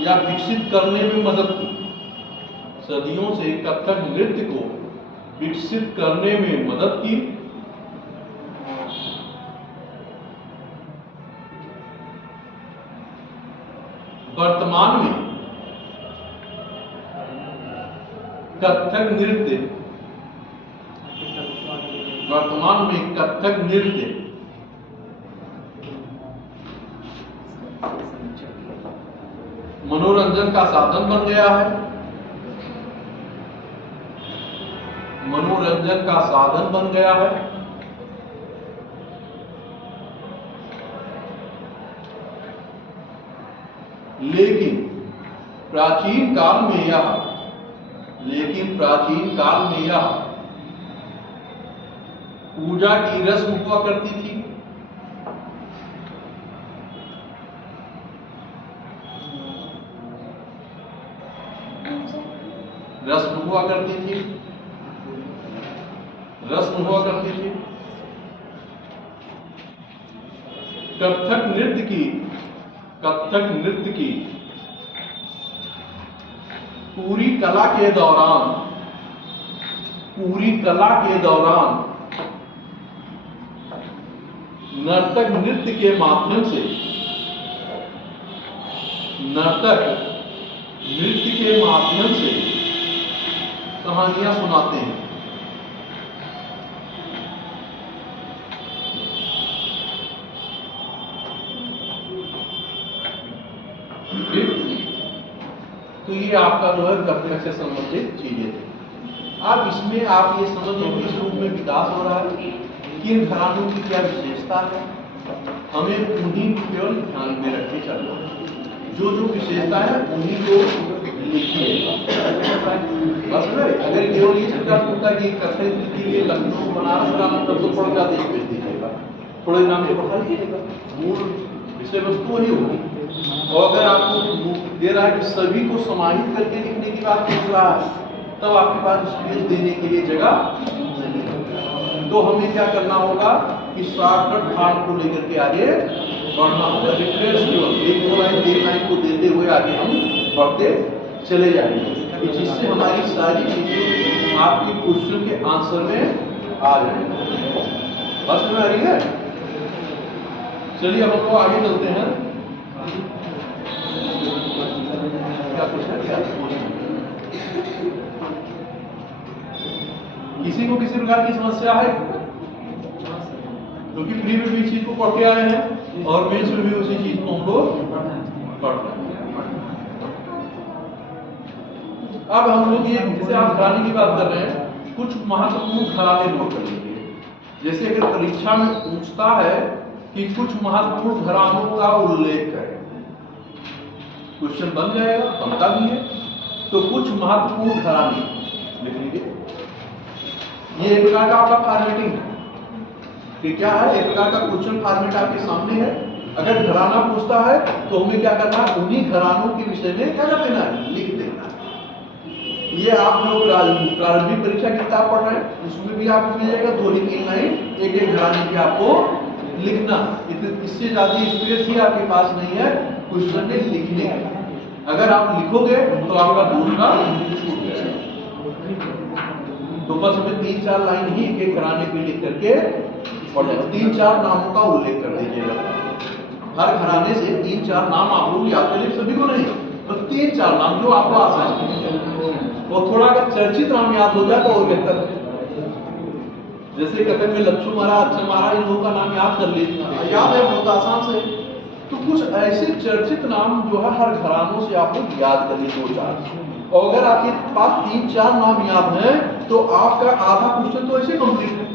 या विकसित करने में मदद की, सदियों से कथक नृत्य को विकसित करने में मदद की। वर्तमान में कथक नृत्य, वर्तमान में कथक नृत्य मनोरंजन का साधन बन गया है, मनोरंजन का साधन बन गया है। लेकिन प्राचीन काल में यह, लेकिन प्राचीन काल में यह पूजा की रस्म हुआ करती थी। रस्म हुआ करती थी, रस्म हुआ करती थी। कथक नृत्य की, कथक नृत्य की पूरी कला के दौरान, पूरी कला के दौरान नर्तक नृत्य के माध्यम से, नर्तक नृत्य के माध्यम से कहानियां सुनाते हैं। तो ये आपका जो है कथक से संबंधित चीजें थी। आप इसमें आप ये समझ लो किस रूप में विकास हो रहा है, किन घरानों की क्या विशेषता है, हमें उन्हीं को केवल ध्यान में रखे चलना है। जो जो विशेषता है उन्हीं को लिखिए। बस अगर केवल ये चिंता होता है कि कथक के लिए लखनऊ बनारस ग्रामीण तब तो थोड़ा ज्यादा स्पेस दीजिएगा, थोड़े नाम को बढ़ा लीजिएगा, मूल विषय वस्तु वही होगी। और अगर आपको दे रहा है कि सभी को समाहित करके लिखने की बात कर रहा है, तब आपके पास स्पेस देने के लिए जगह नहीं है। तो हमें क्या करना होगा कि शॉर्टकट भाग को लेकर के आगे बढ़ना होगा। रिफ्रेश केवल एक दो लाइन, एक लाइन को देते हुए आगे हम बढ़ते चले जाएंगे, जिससे हमारी सारी चीजें आपके क्वेश्चन के आंसर में आ जाएंगे। बस में आ रही है। चलिए अब हम लोग आगे चलते हैं। क्या पूछना, क्या किसी को किसी प्रकार की समस्या है? क्योंकि प्री में भी चीज को पढ़ के आए हैं और मेंस में भी उसी चीज को हम लोग पढ़ रहे हैं। अब हम लोग ये जैसे आप घराने की बात कर रहे हैं, कुछ महत्वपूर्ण घराने नोट कर लीजिए। जैसे अगर परीक्षा में पूछता है कि कुछ महत्वपूर्ण घरानों का उल्लेख करें, क्वेश्चन बन जाएगा, बनता भी है। तो कुछ महत्वपूर्ण घराने लिख लीजिए। ये एक प्रकार का आपका फॉर्मेटिंग है कि क्या है, एक प्रकार का क्वेश्चन फॉर्मेट आपके सामने है। अगर घराना पूछता है तो हमें क्या करना है, उन्हीं घरानों के विषय में क्या कर देना है, लिख देना है। ये आप जो प्रारंभिक परीक्षा की किताब पढ़ रहे हैं उसमें भी आपको मिल जाएगा, 2-3 लाइन एक एक घराने की आपको लिखना। इससे ज्यादा स्पेस ही आपके पास नहीं है क्वेश्चन में लिखने का। अगर आप लिखोगे तो आपका दूसरा छूट जाएगा। तो बस हमें 3-4 लाइन ही एक एक घराने पे लिख करके पढ़ लेना। 3-4 नामों का उल्लेख कर दीजिएगा। हर घराने से 3-4 नाम आप लोग याद करें, सभी को नहीं, बस 3-4 नाम जो आपको आसान है। और थोड़ा अगर चर्चित नाम याद हो जाए तो और बेहतर है। जैसे कथक में लक्ष्मण महाराज, अक्षय महाराज, इन लोगों का नाम याद कर लीजिए, याद है, बहुत आसान से। तो कुछ ऐसे चर्चित नाम जो है हर घरानों से आप लोग याद करिए 2-4। और अगर आपके पास 3-4 नाम याद हैं तो आपका आधा क्वेश्चन तो ऐसे कंप्लीट है।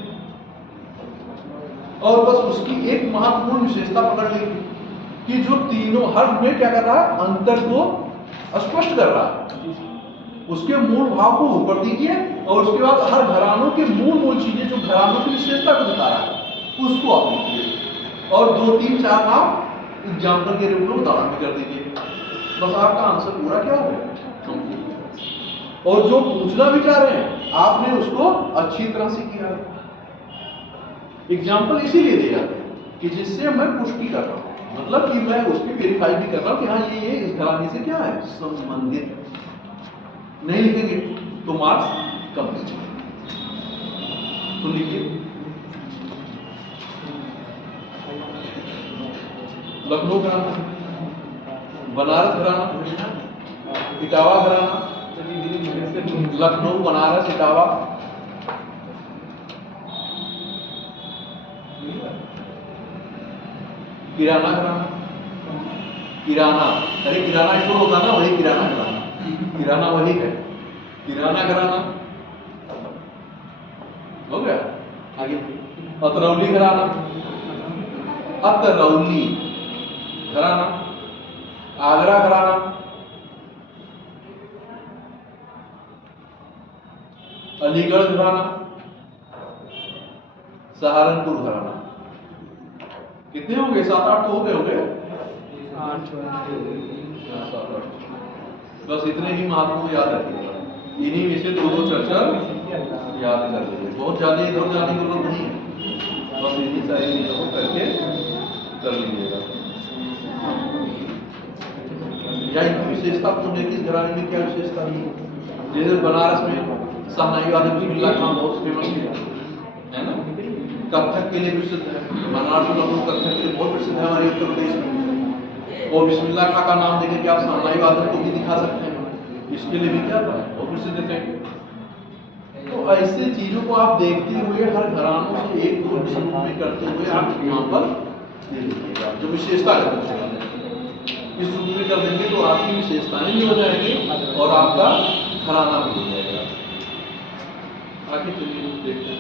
और बस उसकी एक महत्वपूर्ण विशेषता पकड़ लीजिए कि जो तीनों हर में क्या कर रहा है, अंतर को स्पष्ट कर रहा है। उसके मूल भाव को ऊपर दीजिए और उसके बाद हर घरानों के मूल चीजें जो घरानों की विशेषता को दिखा रहा है उसको आप लिखिए और 2 3 4 नाम एग्जाम्पल के रूप में उदाहरण भी कर दीजिए। बस आपका आंसर पूरा क्या हो गया। और जो पूछना भी चाह रहे हैं आपने उसको अच्छी तरह से किया है। एग्जाम्पल इसीलिए दिए जाते हैं कि जिससे मैं पुष्टि कर रहा हूं, मतलब कि मैं उसकी वेरीफाई भी कर रहा हूं कि हाँ ये इस घराने से क्या है संबंधित है। नहीं लिखेंगे तो मार्क्स कम मिलेंगे। तो लिखिए लखनऊ घराना, बनारस घराना, इटावा घराना, लखनऊ बनारस इटावा, किराना घराना, किराना अरे किराना स्टोर होता ना वही किराना घराना, किराना वही है किराना घराना हो गया। आगे अतरौली घराना, अतरौली घराना, आगरा घराना, अलीगढ़ घराना, सहारनपुर घराना। कितने हो गए? 7-8 तो हो गए होंगे। बस इतने ही महात्मा को याद रखिएगा। इन्हीं में से 2-2 चर्चा याद कर लीजिए। बहुत ज्यादा इधर जाने की जरूरत नहीं है, बस इन्हीं सारी चीजों को करके कर लीजिएगा। या इनकी विशेषता पूछे कि इस घराने में क्या विशेषता है। जैसे बनारस में शहनाई वादक बिस्मिल्लाह खान बहुत फेमस है ना, कथक के लिए प्रसिद्ध है। बनारस में लखनऊ कथक के लिए बहुत प्रसिद्ध है हमारे उत्तर प्रदेश में। और बिस्मिल्लाह खां का नाम देकर के आप शहनाई वादक को भी दिखा सकते हैं, इसके लिए भी क्या था बहुत प्रसिद्ध थे। तो ऐसे चीजों को आप देखते हुए हर घरानों से एक दो में करते हुए आप यहाँ पर दे दीजिएगा जो विशेषता है। इस रूप में कर देंगे तो आपकी विशेषताएं भी हो जाएंगी और आपका घराना भी हो जाएगा। आगे चलिए देखते हैं।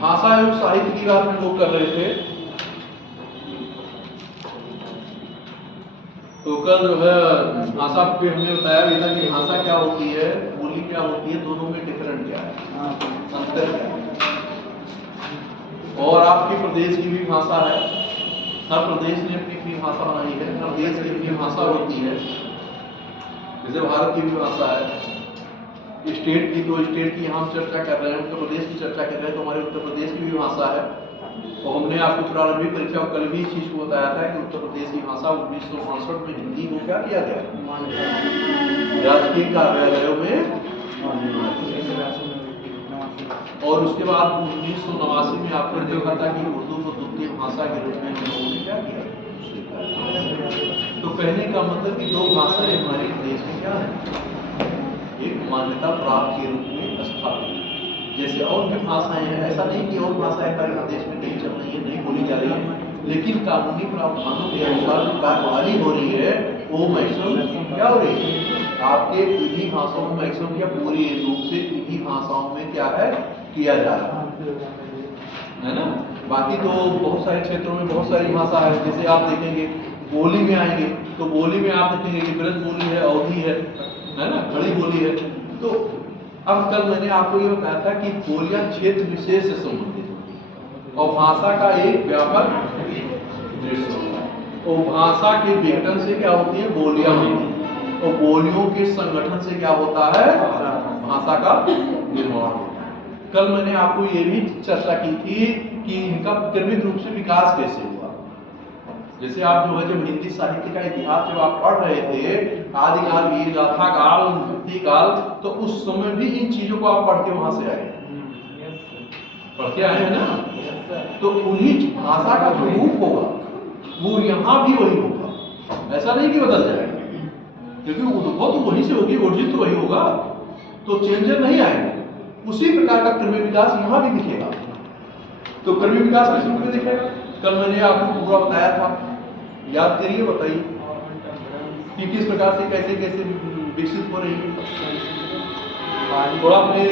भाषा एवं साहित्य की बात हम लोग कर रहे थे। तो कल जो है भाषा पे हमने बताया भी था कि भाषा क्या होती है, बोली क्या होती है, दोनों में डिफरेंट क्या है, अंतर क्या है। और आपके प्रदेश की भी भाषा है, हर प्रदेश ने अपनी अपनी भाषा बनाई है, हर देश की अपनी भाषा होती है। जैसे भारत की भी भाषा है, स्टेट की तो स्टेट की हम चर्चा कर रहे हैं, उत्तर प्रदेश की चर्चा कर रहे हैं तो हमारे उत्तर प्रदेश की भी भाषा है। और हमने आपको प्रारंभिक परीक्षा और कल भी इस चीज को बताया था कि उत्तर प्रदेश की भाषा 1962 में हिंदी को क्या किया गया, राजकीय कार्यालयों में। और उसके बाद 1989 में आपने देखा था कि उर्दू को द्वितीय भाषा के रूप में हम लोगों ने क्या किया। तो कहने का मतलब कि 2 भाषाएं हमारे देश में क्या है, एक मान्यता प्राप्त के रूप में स्थापित। जैसे और भी भाषाएं हैं, ऐसा नहीं कि और भाषाएं हमारे प्रदेश में नहीं चल रही है, नहीं बोली जा रही है, लेकिन कानूनी प्रावधानों के अनुसार जो कार्यवाही हो रही है वो मैक्सिमम क्या हो रही है, आपके इन्हीं भाषाओं में मैक्सिमम या पूरी रूप से इन्हीं भाषाओं में क्या है किया जा रहा है ना। बाकी तो बहुत सारे क्षेत्रों में बहुत सारी भाषा है। जैसे आप देखेंगे बोली में आएंगे तो बोली में आप देखेंगे कि ब्रज बोली है, अवधी है ना, खड़ी बोली है। तो अब कल मैंने आपको ये बताया था कि बोलियां क्षेत्र विशेष से संबंधित होती है और भाषा का एक व्यापक दृश्य होता है। और भाषा के विघटन से क्या होती है, बोलियां होती हैं, और बोलियों के संगठन से क्या होता है, भाषा का निर्माण होता है। कल मैंने आपको ये भी चर्चा की थी कि इनका क्रमिक रूप से विकास कैसे हुआ। जैसे आप जो है जब हिंदी साहित्य का इतिहास जब आप पढ़ रहे थे, आदिकाल, वीर गाथा काल, मुक्ति काल, तो उस समय भी इन चीजों को आप पढ़ के वहां से आए, पढ़ के आए हैं ना। तो उन्हीं भाषा का जो रूप होगा वो यहाँ भी वही होगा, ऐसा नहीं कि बदल जाएगा, क्योंकि उद्भव तो वहीं से होगी, ओरिजिन तो वही होगा, तो चेंजेस नहीं आएंगे। उसी प्रकार का क्रमिक विकास यहाँ भी दिखेगा। तो क्रमिक विकास किस रूप में दिखेगा, कल मैंने आपको पूरा बताया था, याद करिए, बताइए कि किस प्रकार से कैसे कैसे विकसित हो रही है। थोड़ा अपने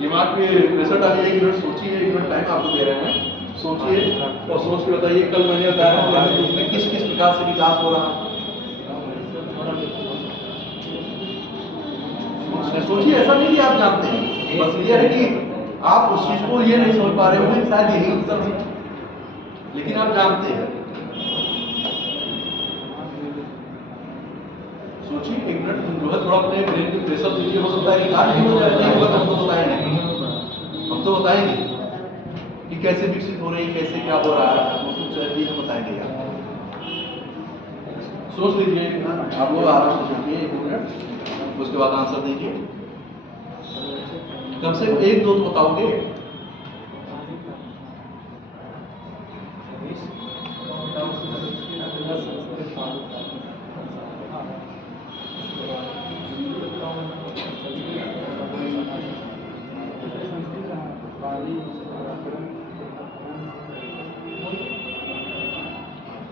दिमाग पे प्रेशर डालिए, 1 मिनट सोचिए, 1 मिनट टाइम आपको दे रहे हैं, सोचिए और सोच के बताइए कल मैंने बताया था तो उसमें किस किस प्रकार से विकास हो रहा है। सोचिए, ऐसा नहीं कि आप जानते हैं, बस ये है कि आप उस चीज को ये नहीं समझ पा रहे होंगे शायद यही सब है, लेकिन आप जानते हैं। सोचिए 1 मिनट जो है थोड़ा अपने ब्रेन पे प्रेशर दीजिए। हो सकता है कि कार्य हो जाए, नहीं होगा तो हम तो बताएंगे, हम तो बताएंगे कि कैसे विकसित हो रही है, कैसे क्या हो रहा है, वो कुछ चीज हम बताएंगे यार। सोच लीजिए, आप लोग आराम से सोचिए 1 मिनट, उसके बाद आंसर दीजिए। कम से कम 1-2 तो बताओगे।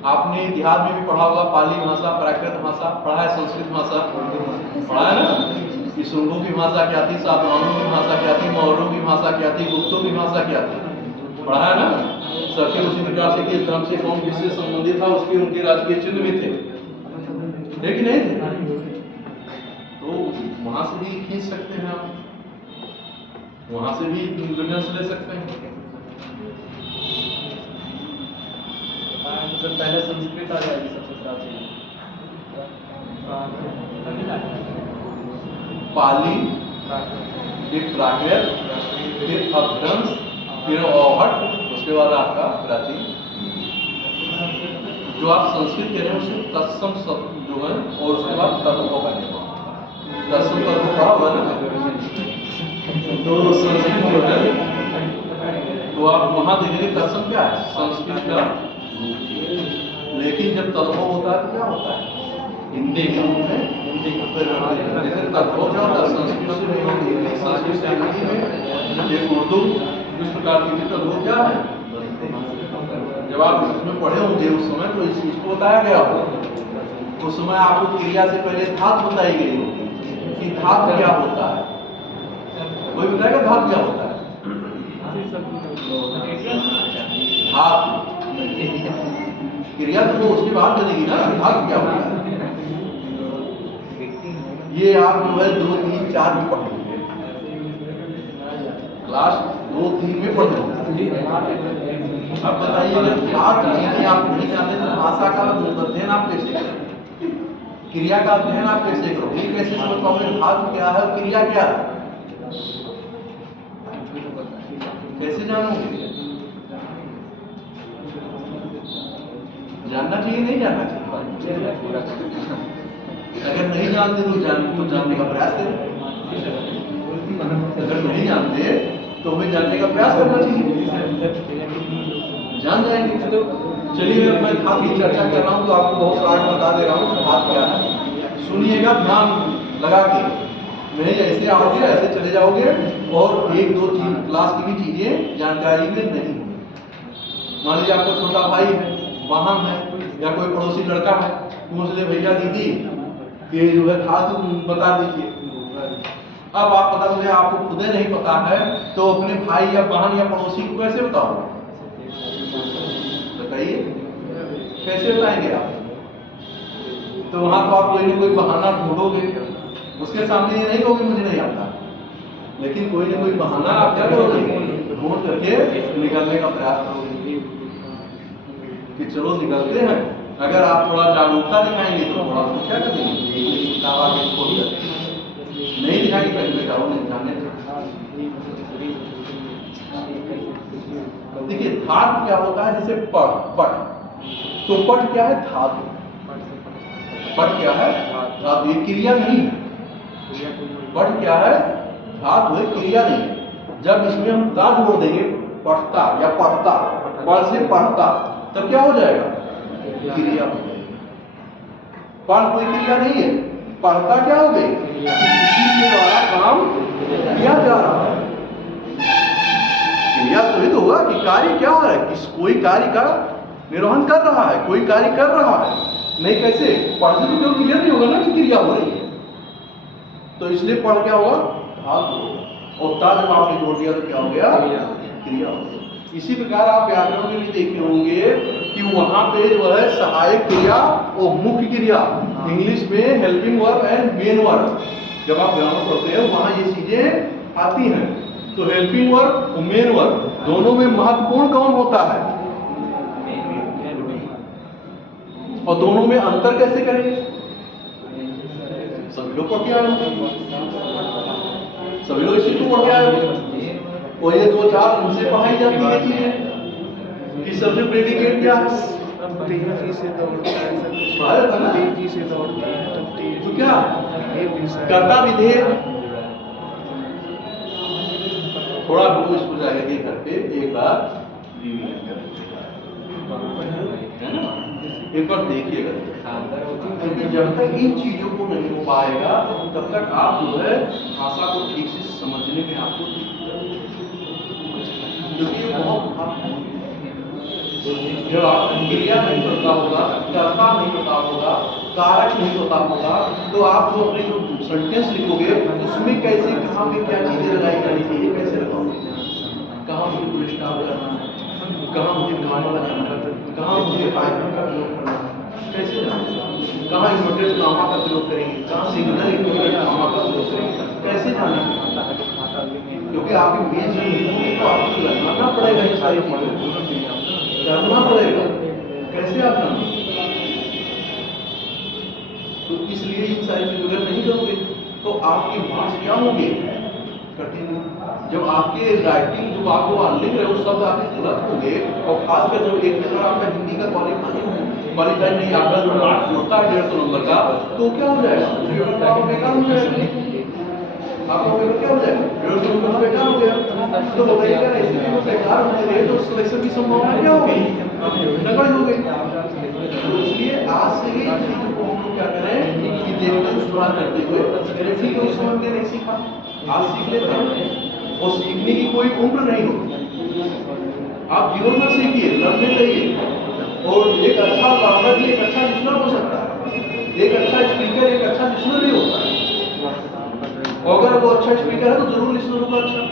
आपने इतिहास में भी पढ़ा होगा, पाली भाषा, प्राकृत भाषा पढ़ा है, संस्कृत भाषा पढ़ा है ना, कि शुंगों की भाषा क्या थी, सातवाहनों की भाषा क्या थी, मौर्यों की भाषा क्या थी, गुप्तों की भाषा क्या थी, पढ़ा है ना। सभी उसी प्रकार से किस धर्म से कौन किससे संबंधित था, उसके उनके राजकीय चिन्ह भी थे, है कि नहीं थे? तो वहां से भी खींच सकते हैं आप, वहां से भी रेफरेंस ले सकते हैं। मतलब पहले संस्कृत आ जाएगी सबसे प्राचीन, पाली, फिर प्राकृत, फिर अपभ्रंश, फिर औहट, उसके बाद आपका प्राचीन। जो आप संस्कृत कह रहे हैं उसमें तत्सम शब्द जो है, और उसके बाद तत्व का निर्माण, तत्सम तत्व पढ़ा हुआ ना, तो संस्कृत जो है तो आप वहां देखेंगे तत्सम क्या है, संस्कृत का रूप। लेकिन जब तत्व होता है तो क्या होता है, हिंदी के रूप में, हिंदी का जैसे तत्व क्या होता है, संस्कृत से नहीं होती, इंग्लिश, संस्कृत से हिंदी में, ये उर्दू, इस प्रकार की भी तत्व क्या है। जब आप उसमें पढ़े होंगे उस समय तो इस चीज को बताया गया होगा, उस समय आपको क्रिया से पहले धातु बताई गई होगी कि धातु क्या होता है, कोई बताएगा धातु क्या होता है, धातु क्रिया तो वो उसके बाद बनेगी ना, धातु क्या होता है। ये आप जो है 2, 3, 4 में पढ़ेंगे, क्लास 2, 3 में पढ़ेंगे। अब बताइए अगर धातु नहीं आप नहीं जानते तो भाषा का अध्ययन आप कैसे करेंगे, क्रिया का अध्ययन आप कैसे करोगे, ये कैसे समझ पाओगे धातु क्या है, क्रिया क्या है, कैसे जानोगे। जानना चाहिए, नहीं जानना चाहिए, अगर नहीं जानते तो जानने का प्रयास करें, अगर नहीं जानते तो हमें जानने का प्रयास करना चाहिए, जान जाएंगे। चलिए मैं धातु की चर्चा कर रहा हूँ तो आपको बहुत सारा बता दे रहा हूँ धातु क्या है, सुनिएगा ध्यान लगा के, नहीं ऐसे आओगे ऐसे चले जाओगे और 1, 2, 3 क्लास की भी चीजें जानकारी में नहीं। मान लीजिए आपको छोटा भाई है, बहन है, या कोई पड़ोसी लड़का है, पूछ ले भैया दीदी ये जो है धातु बता दीजिए। अब आप बता दोगे, आपको खुदे नहीं पता है तो अपने भाई या बहन या पड़ोसी को कैसे बताओगे, बताइए कैसे बताएंगे आप। तो वहां तो आप कोई ना कोई बहाना ढूंढोगे, उसके सामने ये नहीं कहोगे मुझे नहीं आता, लेकिन कोई ना कोई बहाना आप क्या करोगे, ढूंढ करके निकलने का प्रयास करोगे कि चलो निकलते हैं। अगर आप थोड़ा जागरूकता दिखाएंगे तो थोड़ा सा क्या करेंगे, नहीं दिखाएंगे पहले बेटाओ नहीं जाने। देखिए धातु क्या होता है, जैसे पट, तो पट क्या है, धातु, पट क्या है, धातु, ये क्रिया नहीं है, पट क्या है, धातु है, क्रिया नहीं है। जब इसमें हम दा जोड़ देंगे, पढ़ता या पढ़ता, पढ़ से पढ़ता, तब क्या हो जाएगा, क्रिया हो जाएगी। पढ़ कोई क्रिया नहीं है, पढ़ता क्या हो गई, किसी के द्वारा काम किया जा रहा है, क्रिया तो ही तो हुआ कि कार्य क्या हो रहा है, कोई कार्य का निर्वहन कर रहा है, कोई कार्य कर रहा है, नहीं कैसे, पढ़ से तो क्यों क्लियर नहीं होगा ना कि क्रिया हो रही है, तो इसलिए पढ़ क्या होगा, धातु होगा और ता जब आपने जोड़ दिया तो क्या हो गया, क्रिया हो गया। इसी प्रकार आप व्याकरण में भी देखे होंगे कि वहां पे जो है सहायक क्रिया और मुख्य क्रिया, इंग्लिश में helping verb and main verb, जब आप ग्रामर पढ़ते हैं वहां ये चीजें आती हैं। तो हेल्पिंग वर्ब और मेन वर्ब दोनों में महत्वपूर्ण कौन होता है और दोनों में अंतर कैसे करेंगे? सभी लोग पढ़ के आए होंगे, सभी लोग इसी को पढ़ के आए होंगे और ये दो चार उनसे पढ़ाई जाती है चीजें कि सबसे प्रेडिकेट क्या है? तेजी से दौड़ता है सर, भारत है ना? तेजी से दौड़ता है तो तेज तो क्या कर्ता कर्ता विधेय, थोड़ा भी इसको जाएगा ये करके एक बार है ना, एक बार देखिएगा, क्योंकि जब तक इन चीजों को नहीं हो पाएगा तब तक आप जो है भाषा को ठीक से समझने में आपको क्योंकि ये बहुत जब आप क्रिया नहीं पता होगा, कर्ता नहीं पता होगा, कारक नहीं पता होगा, तो आप जो अपने जो सेंटेंस लिखोगे उसमें कैसे कहाँ पे क्या चीजें लगाई जानी चाहिए, कैसे लगाओगे, कहाँ मुझे फुल स्टॉप लगाना है, कहाँ मुझे कॉमा लगाना है, कहाँ मुझे हाइफन का प्रयोग करना है, कैसे जानेंगे, कहाँ इन्वर्टेड कॉमा का प्रयोग करेंगे, कहाँ सिंगल इन्वर्टेड कॉमा का प्रयोग करेंगे, कैसे जानेंगे? क्योंकि आपकी मेन लिखोगे तो आपको लगाना पड़ेगा, ये सारी चीजें करना पड़ेगा, कैसे आप जानेंगे? तो इसलिए इन सारी चीजों अगर नहीं करोगे तो आपके मार्क्स क्या होंगे, कठिन। जब आपके राइटिंग जो आप लिख रहे हो शब्द आपके गलत होंगे और खासकर जब एक नंबर आपका हिंदी का क्वालिफाई नहीं, आपका जो मार्क्स होता है 150 नंबर का, तो क्या हो जाएगा, आपका बेकार हो जाएगा, आपका पेपर क्या हो जाएगा, 150 नंबर बेकार हो गया। तो बताइएगा ऐसे भी बेकार होने गए तो सिलेक्शन की संभावना क्या होगी, नकल हो गई। तो इसलिए आज से ही चीजों को हम लोग क्या करें कि देखकर सुधार करते हुए ठीक है, उसको हमने नहीं सीखा, आज सीख लेते हैं और सीखने की कोई उम्र नहीं होती। आप जीवन में सीखिए, लर्न रहिए और एक अच्छा लर्नर भी एक अच्छा लिसनर हो सकता है, एक अच्छा स्पीकर एक अच्छा लिसनर भी होता है, और अगर वो अच्छा स्पीकर है तो जरूर लिसनर होगा अच्छा,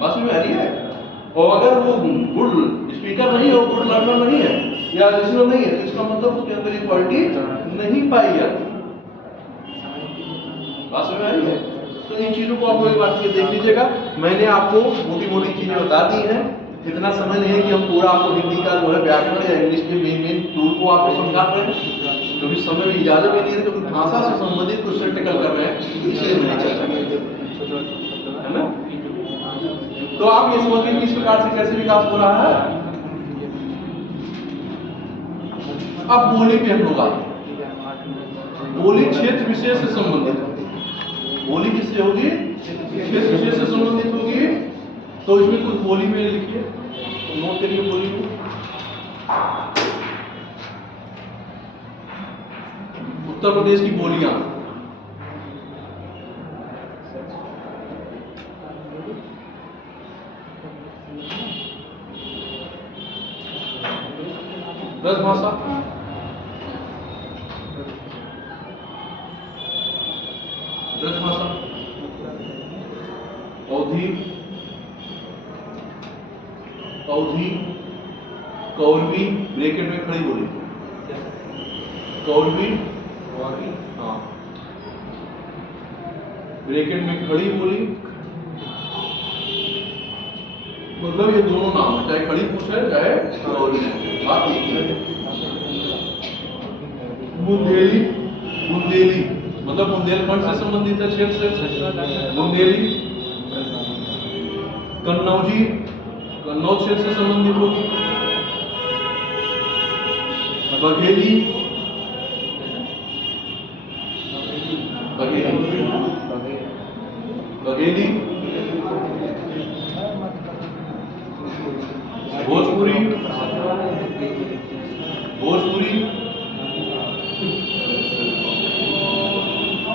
बस में आ रही है। और अगर वो गुड स्पीकर नहीं हो, गुड लर्नर नहीं है या लिसनर नहीं है तो इसका मतलब उसके अंदर ये क्वालिटी नहीं पाई जाती, बस में आ रही है। तो इन चीजों को आप एक बार देख लीजिएगा, मैंने आपको मोटी मोटी चीजें बता दी हैं, इतना समय नहीं है कि हम पूरा आपको हिंदी का जो है व्याकरण या इंग्लिश के मेन टूल को आपको समझा रहे हैं, क्योंकि समय में इजाजत भी नहीं है, क्योंकि भाषा से संबंधित कुछ टेक्निकल कर रहे हैं, इसलिए मैंने चर्चा की है ना। तो आप ये समझिए कि इस प्रकार से कैसे विकास हो रहा है। अब बोली पे हम लोग आते हैं, बोली क्षेत्र विशेष से संबंधित है, बोली किससे होगी, क्षेत्र विशेष से संबंधित होगी। तो इसमें कुछ बोली में लिखिए, तो नोट करिए बोली को। उत्तर प्रदेश की बोलियां, ब्रजभाषा, ब्रजभाषा, अवधी, अवधी, कौरवी, ब्रैकेट में खड़ी बोली, कौरवी, हाँ, ब्रैकेट में खड़ी बोली, मतलब ये दोनों नाम है, चाहे खड़ी पूछे चाहे कौरवी, बात एक है। बुंदेली, बुंदेली मतलब बुंदेलखंड से संबंधित है, क्षेत्र से बुंदेली। कन्नौजी, कन्नौज क्षेत्र से संबंधित होगी। बघेली, बघेली, बघेली। भोजपुरी, भोजपुरी।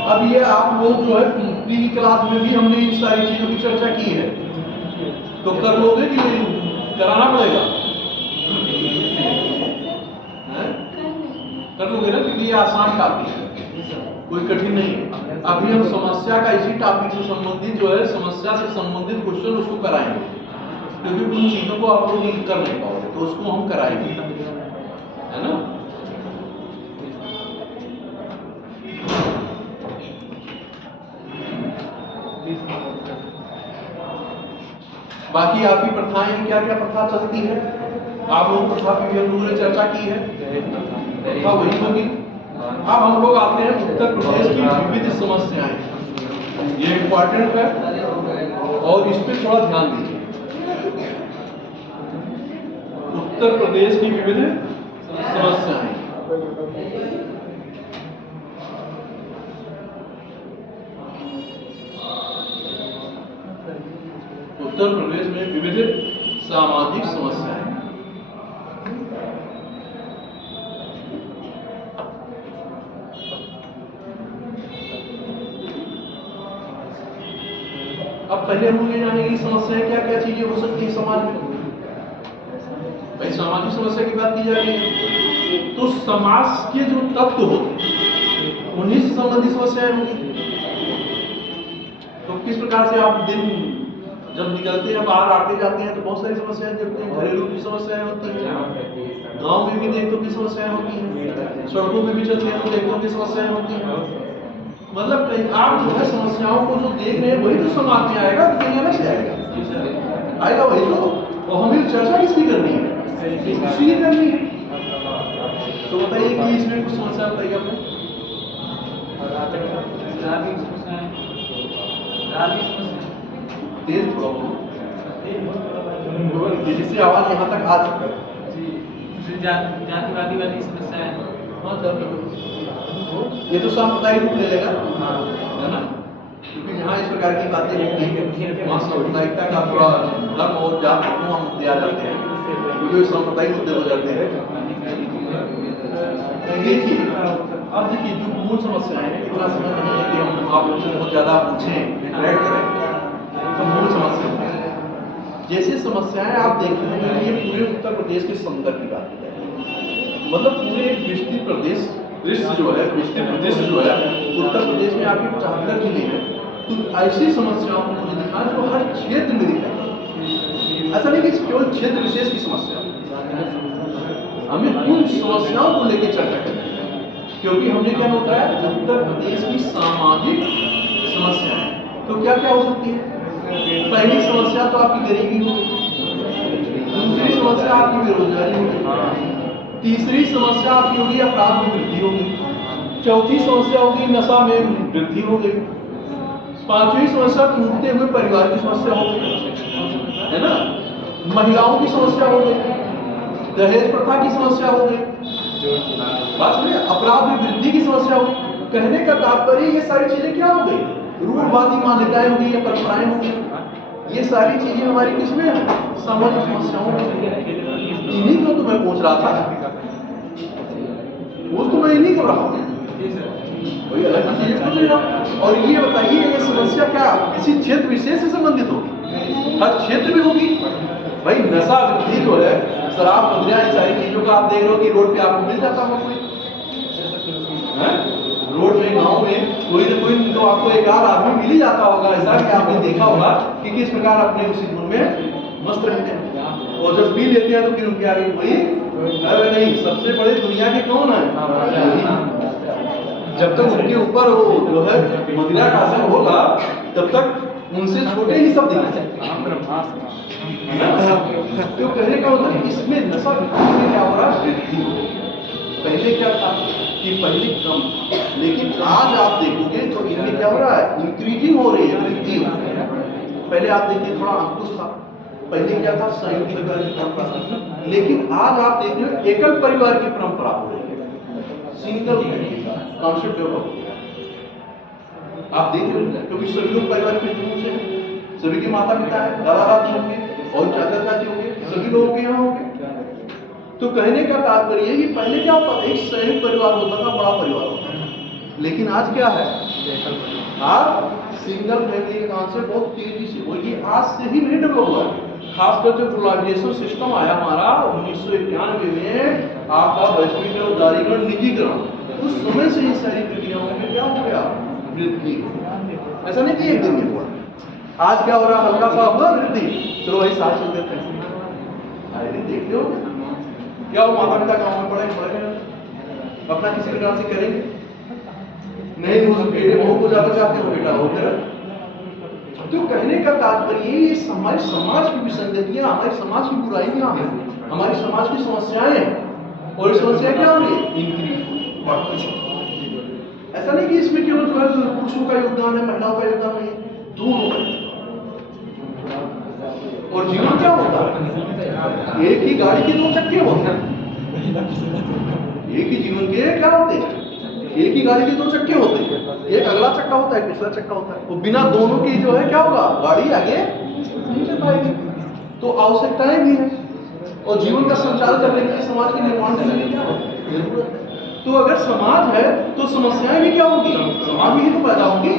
अब ये आप लोग जो है प्री क्लास में भी हमने इन सारी चीजों की चर्चा की है, तो कर लोगे कि नहीं, कराना पड़ेगा, कर लोगे ना, क्योंकि ये आसान काफी है, कोई कठिन नहीं है। अभी हम समस्या का इसी टॉपिक से संबंधित जो है समस्या से संबंधित क्वेश्चन उसको कराएंगे, क्योंकि उन चीजों को आप लोग कर नहीं पाओगे तो उसको हम कराएंगे, है ना। बाकी आपकी प्रथाएं क्या क्या प्रथा चलती है, आप लोग प्रथा की भी हम लोगों ने चर्चा की है, प्रथा वही होगी। अब हम लोग आते हैं उत्तर प्रदेश की विविध समस्याएं, ये इम्पोर्टेंट है और इस पे थोड़ा ध्यान दीजिए। उत्तर प्रदेश की विविध समस्याएं, उत्तर प्रदेश में विविध सामाजिक समस्याएं। अब पहले हम ये जानेंगे कि समस्याएं क्या क्या चीजें हो सकती है समाज में। भाई सामाजिक समस्या की बात की जा रही है तो समाज के जो तत्व होते हैं उन्हीं से संबंधित समस्याएं होंगी। तो किस प्रकार से आप दिन जब निकलते हैं बाहर आते जाते हैं तो बहुत सारी समस्याएं देखते हैं, घरेलू की समस्याएं होती हैं, गांव में भी देखते की समस्याएं होती हैं, सड़कों में भी चलते हैं तो देखते की समस्याएं होती हैं। मतलब कहीं आप जो है समस्याओं को जो देख रहे हैं वही तो समाज में आएगा, तो कहीं अलग से आएगा वही तो। और हमें चर्चा किसकी करनी है, इसी की करनी है। तो बताइए कि इसमें कुछ समस्या बताइए आपको। तेज जिससे आवाज यहाँ तक आ सके। जातिवादी वाली समस्या है। हाँ चल, ये तो सांप्रदायिक रूप ले लेगा, है ना, क्योंकि जहाँ इस प्रकार की बातें होती हैं वहाँ सांप्रदायिकता का थोड़ा धर्म और जात को हम मुद्दे आ जाते हैं, क्योंकि सांप्रदायिक मुद्दे हो जाते हैं। देखिए अब देखिए जो मूल समस्याएं हैं, इतना समय नहीं है कि हम आप लोगों से बहुत ज्यादा पूछें इंटरेक्ट करें। तो मूल समस्या जैसे समस्याएं आप देखेंगे ये पूरे उत्तर प्रदेश के संदर्भ की बात है, मतलब पूरे विस्तृत प्रदेश जो है विस्तृत प्रदेश जो है उत्तर प्रदेश में आपके 75 जिले हैं। तो ऐसी समस्याओं को मुझे दिखा जो हर क्षेत्र में दिखाई, ऐसा नहीं कि केवल क्षेत्र विशेष की समस्या, हमें उन समस्याओं को लेकर चर्चा करनी है, क्योंकि हमने क्या होता है उत्तर प्रदेश की सामाजिक समस्याएं तो क्या क्या हो सकती है। पहली समस्या तो आपकी गरीबी होगी, दूसरी समस्या आपकी बेरोजगारी होगी, तीसरी समस्या आपकी होगी अपराध में वृद्धि होगी, चौथी समस्या होगी नशा में वृद्धि हो गई, पांचवी समस्या टूटते हुए परिवार की समस्या हो गई, है ना, महिलाओं की समस्या हो गई, दहेज प्रथा की समस्या हो गई, बात सुनिए अपराध में वृद्धि की समस्या हो गई। कहने का तात्पर्य ये सारी चीजें क्या हो गई, रूढ़वादी मान्यताएं होगी या परंपराएं होगी, ये सारी चीजें हमारी किसमें सामाजिक समस्याओं में। इन्हीं को तो मैं पूछ रहा था, वो तो मैं इन्हीं कर रहा हूँ, कोई अलग चीजें पूछ रहा हूँ। और ये बताइए ये समस्या क्या किसी क्षेत्र विशेष से संबंधित होगी, हर क्षेत्र में होगी। भाई नशा वृद्धि जो है शराब मदिरा इन सारी चीजों का आप देख रहे हो कि रोड पे आपको मिल जाता होगा, कोई रोड में गांव में कोई ना कोई तो आपको एक आध आदमी मिल ही जाता होगा ऐसा कि आपने देखा होगा कि किस प्रकार अपने उसी गुण में मस्त रहते हैं, और जब पी लेते हैं तो फिर उनके आगे वही अरे नहीं सबसे बड़े दुनिया के कौन है, जब तक उनके ऊपर वो जो है मदिरा का असर होगा तब तक उनसे छोटे ही सब दिखाते हैं। तो कहने का मतलब इसमें नशा वृद्धि में क्या हो रहा है, वृद्धि। पहले क्या था कि पहले कम, लेकिन आज आप देखोगे तो इनमें क्या हो रहा है, इंक्रीजिंग हो रही है, वृद्धि हो रही है। पहले आप देखिए थोड़ा अंकुश था, पहले क्या था संयुक्त परिवार की परंपरा, लेकिन आज आप देख रहे हो एकल परिवार की परंपरा हो रही है, सिंगल कॉन्सेप्ट डेवलप हो गया। आप देख रहे हो क्योंकि सभी लोग परिवार के जुड़ूं से हैं, सभी के माता पिता है, दादा दादी होंगे और चाचा चाची होंगे, सभी लोगों के यहाँ होंगे। तो कहने का तात्पर्य है कि पहले क्या होता था, एक संयुक्त परिवार होता था, बड़ा परिवार होता था, लेकिन आज क्या है, आज सिंगल फैमिली का कॉन्सेप्ट बहुत तेजी से, और ये आज से ही नहीं डेवलप हुआ है। खासकर जब ग्लोबलाइजेशन सिस्टम आया हमारा 1991 में, आपका वैश्वीकरण, उदारीकरण, निजीकरण, उस समय से इन सारी प्रक्रियाओं में क्या हो गया, वृद्धि। ऐसा नहीं कि एक दिन में हुआ। आज क्या हो रहा है, हल्का सा हुआ वृद्धि, चलो भाई साल चल देते हैं। अरे देख लो क्या वो माता पिता गाँव में पढ़े अपना किसी प्रकार से करेंगे नहीं, उस बेटे बहू को ज्यादा चाहते हो, बेटा हो तेरा। तो कहने का तात्पर्य ये हमारे समाज की विसंगतियां, हमारे समाज की बुराइयां हैं, हमारी समाज की समस्याएं हैं, और ये समस्या क्या हो रही है, इंक्रीज। ऐसा नहीं कि इसमें केवल जो है पुरुषों का योगदान है, महिलाओं का योगदान नहीं, दोनों का। और जीवन क्या होता है, एक ही गाड़ी के दो चक्के होते हैं, एक ही जीवन के क्या होते हैं, एक ही गाड़ी के दो चक्के होते हैं, एक अगला चक्का होता है, पिछला चक्का होता है। वो बिना दोनों के जो है क्या होगा, गाड़ी आगे नहीं चल पाएगी। तो आवश्यकताएं भी है, और जीवन का संचालन करने के लिए समाज के निर्माण करने की क्या जरूरत है। तो अगर समाज है तो समस्याएं भी क्या होंगी, समाज में ही तो पैदा होंगी,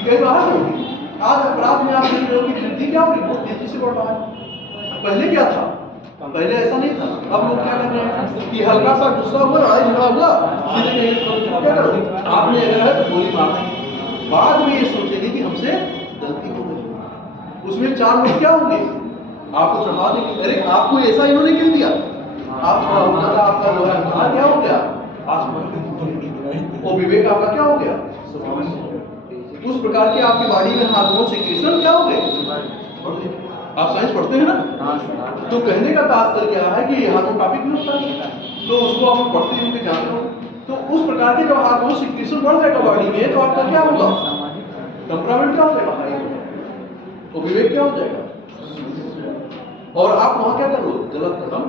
कहीं बाहर होगी। आज अपराध में आप देख रहे हो कि वृद्धि क्या हो रही है, बहुत तेजी से बढ़ रहा है। पहले क्या था, पहले ऐसा नहीं था। अब लोग क्या कर रहे हैं कि हल्का सा गुस्सा हुआ, लड़ाई झगड़ा हुआ, सीधे क्या करो, आपने अगर है तो गोली मार देंगे। बाद में ये सोचेंगे कि हमसे गलती हो गई। उसमें चार लोग क्या होंगे, आपको चढ़ा देंगे, अरे आपको ऐसा इन्होंने गिर दिया, आप थोड़ा होता था, आपका जो है क्या हो गया, और विवेक आपका क्या हो गया, उस प्रकार के आपकी बॉडी में हार्मोन सिक्रेशन क्या हो गए। आप साइंस पढ़ते हैं ना, तो कहने का तात्पर्य क्या है कि हार्मोन टॉपिक भी होता है, तो उसको आप पढ़ते हैं जानते हो। तो उस प्रकार के जब हार्मोन सिक्रेशन बढ़ जाएगा बॉडी में, तो आपका क्या होगा, टेम्परामेंट क्या हो जाएगा, हाई हो जाएगा, तो विवेक क्या हो जाएगा, और आप वहां क्या करो, गलत कदम।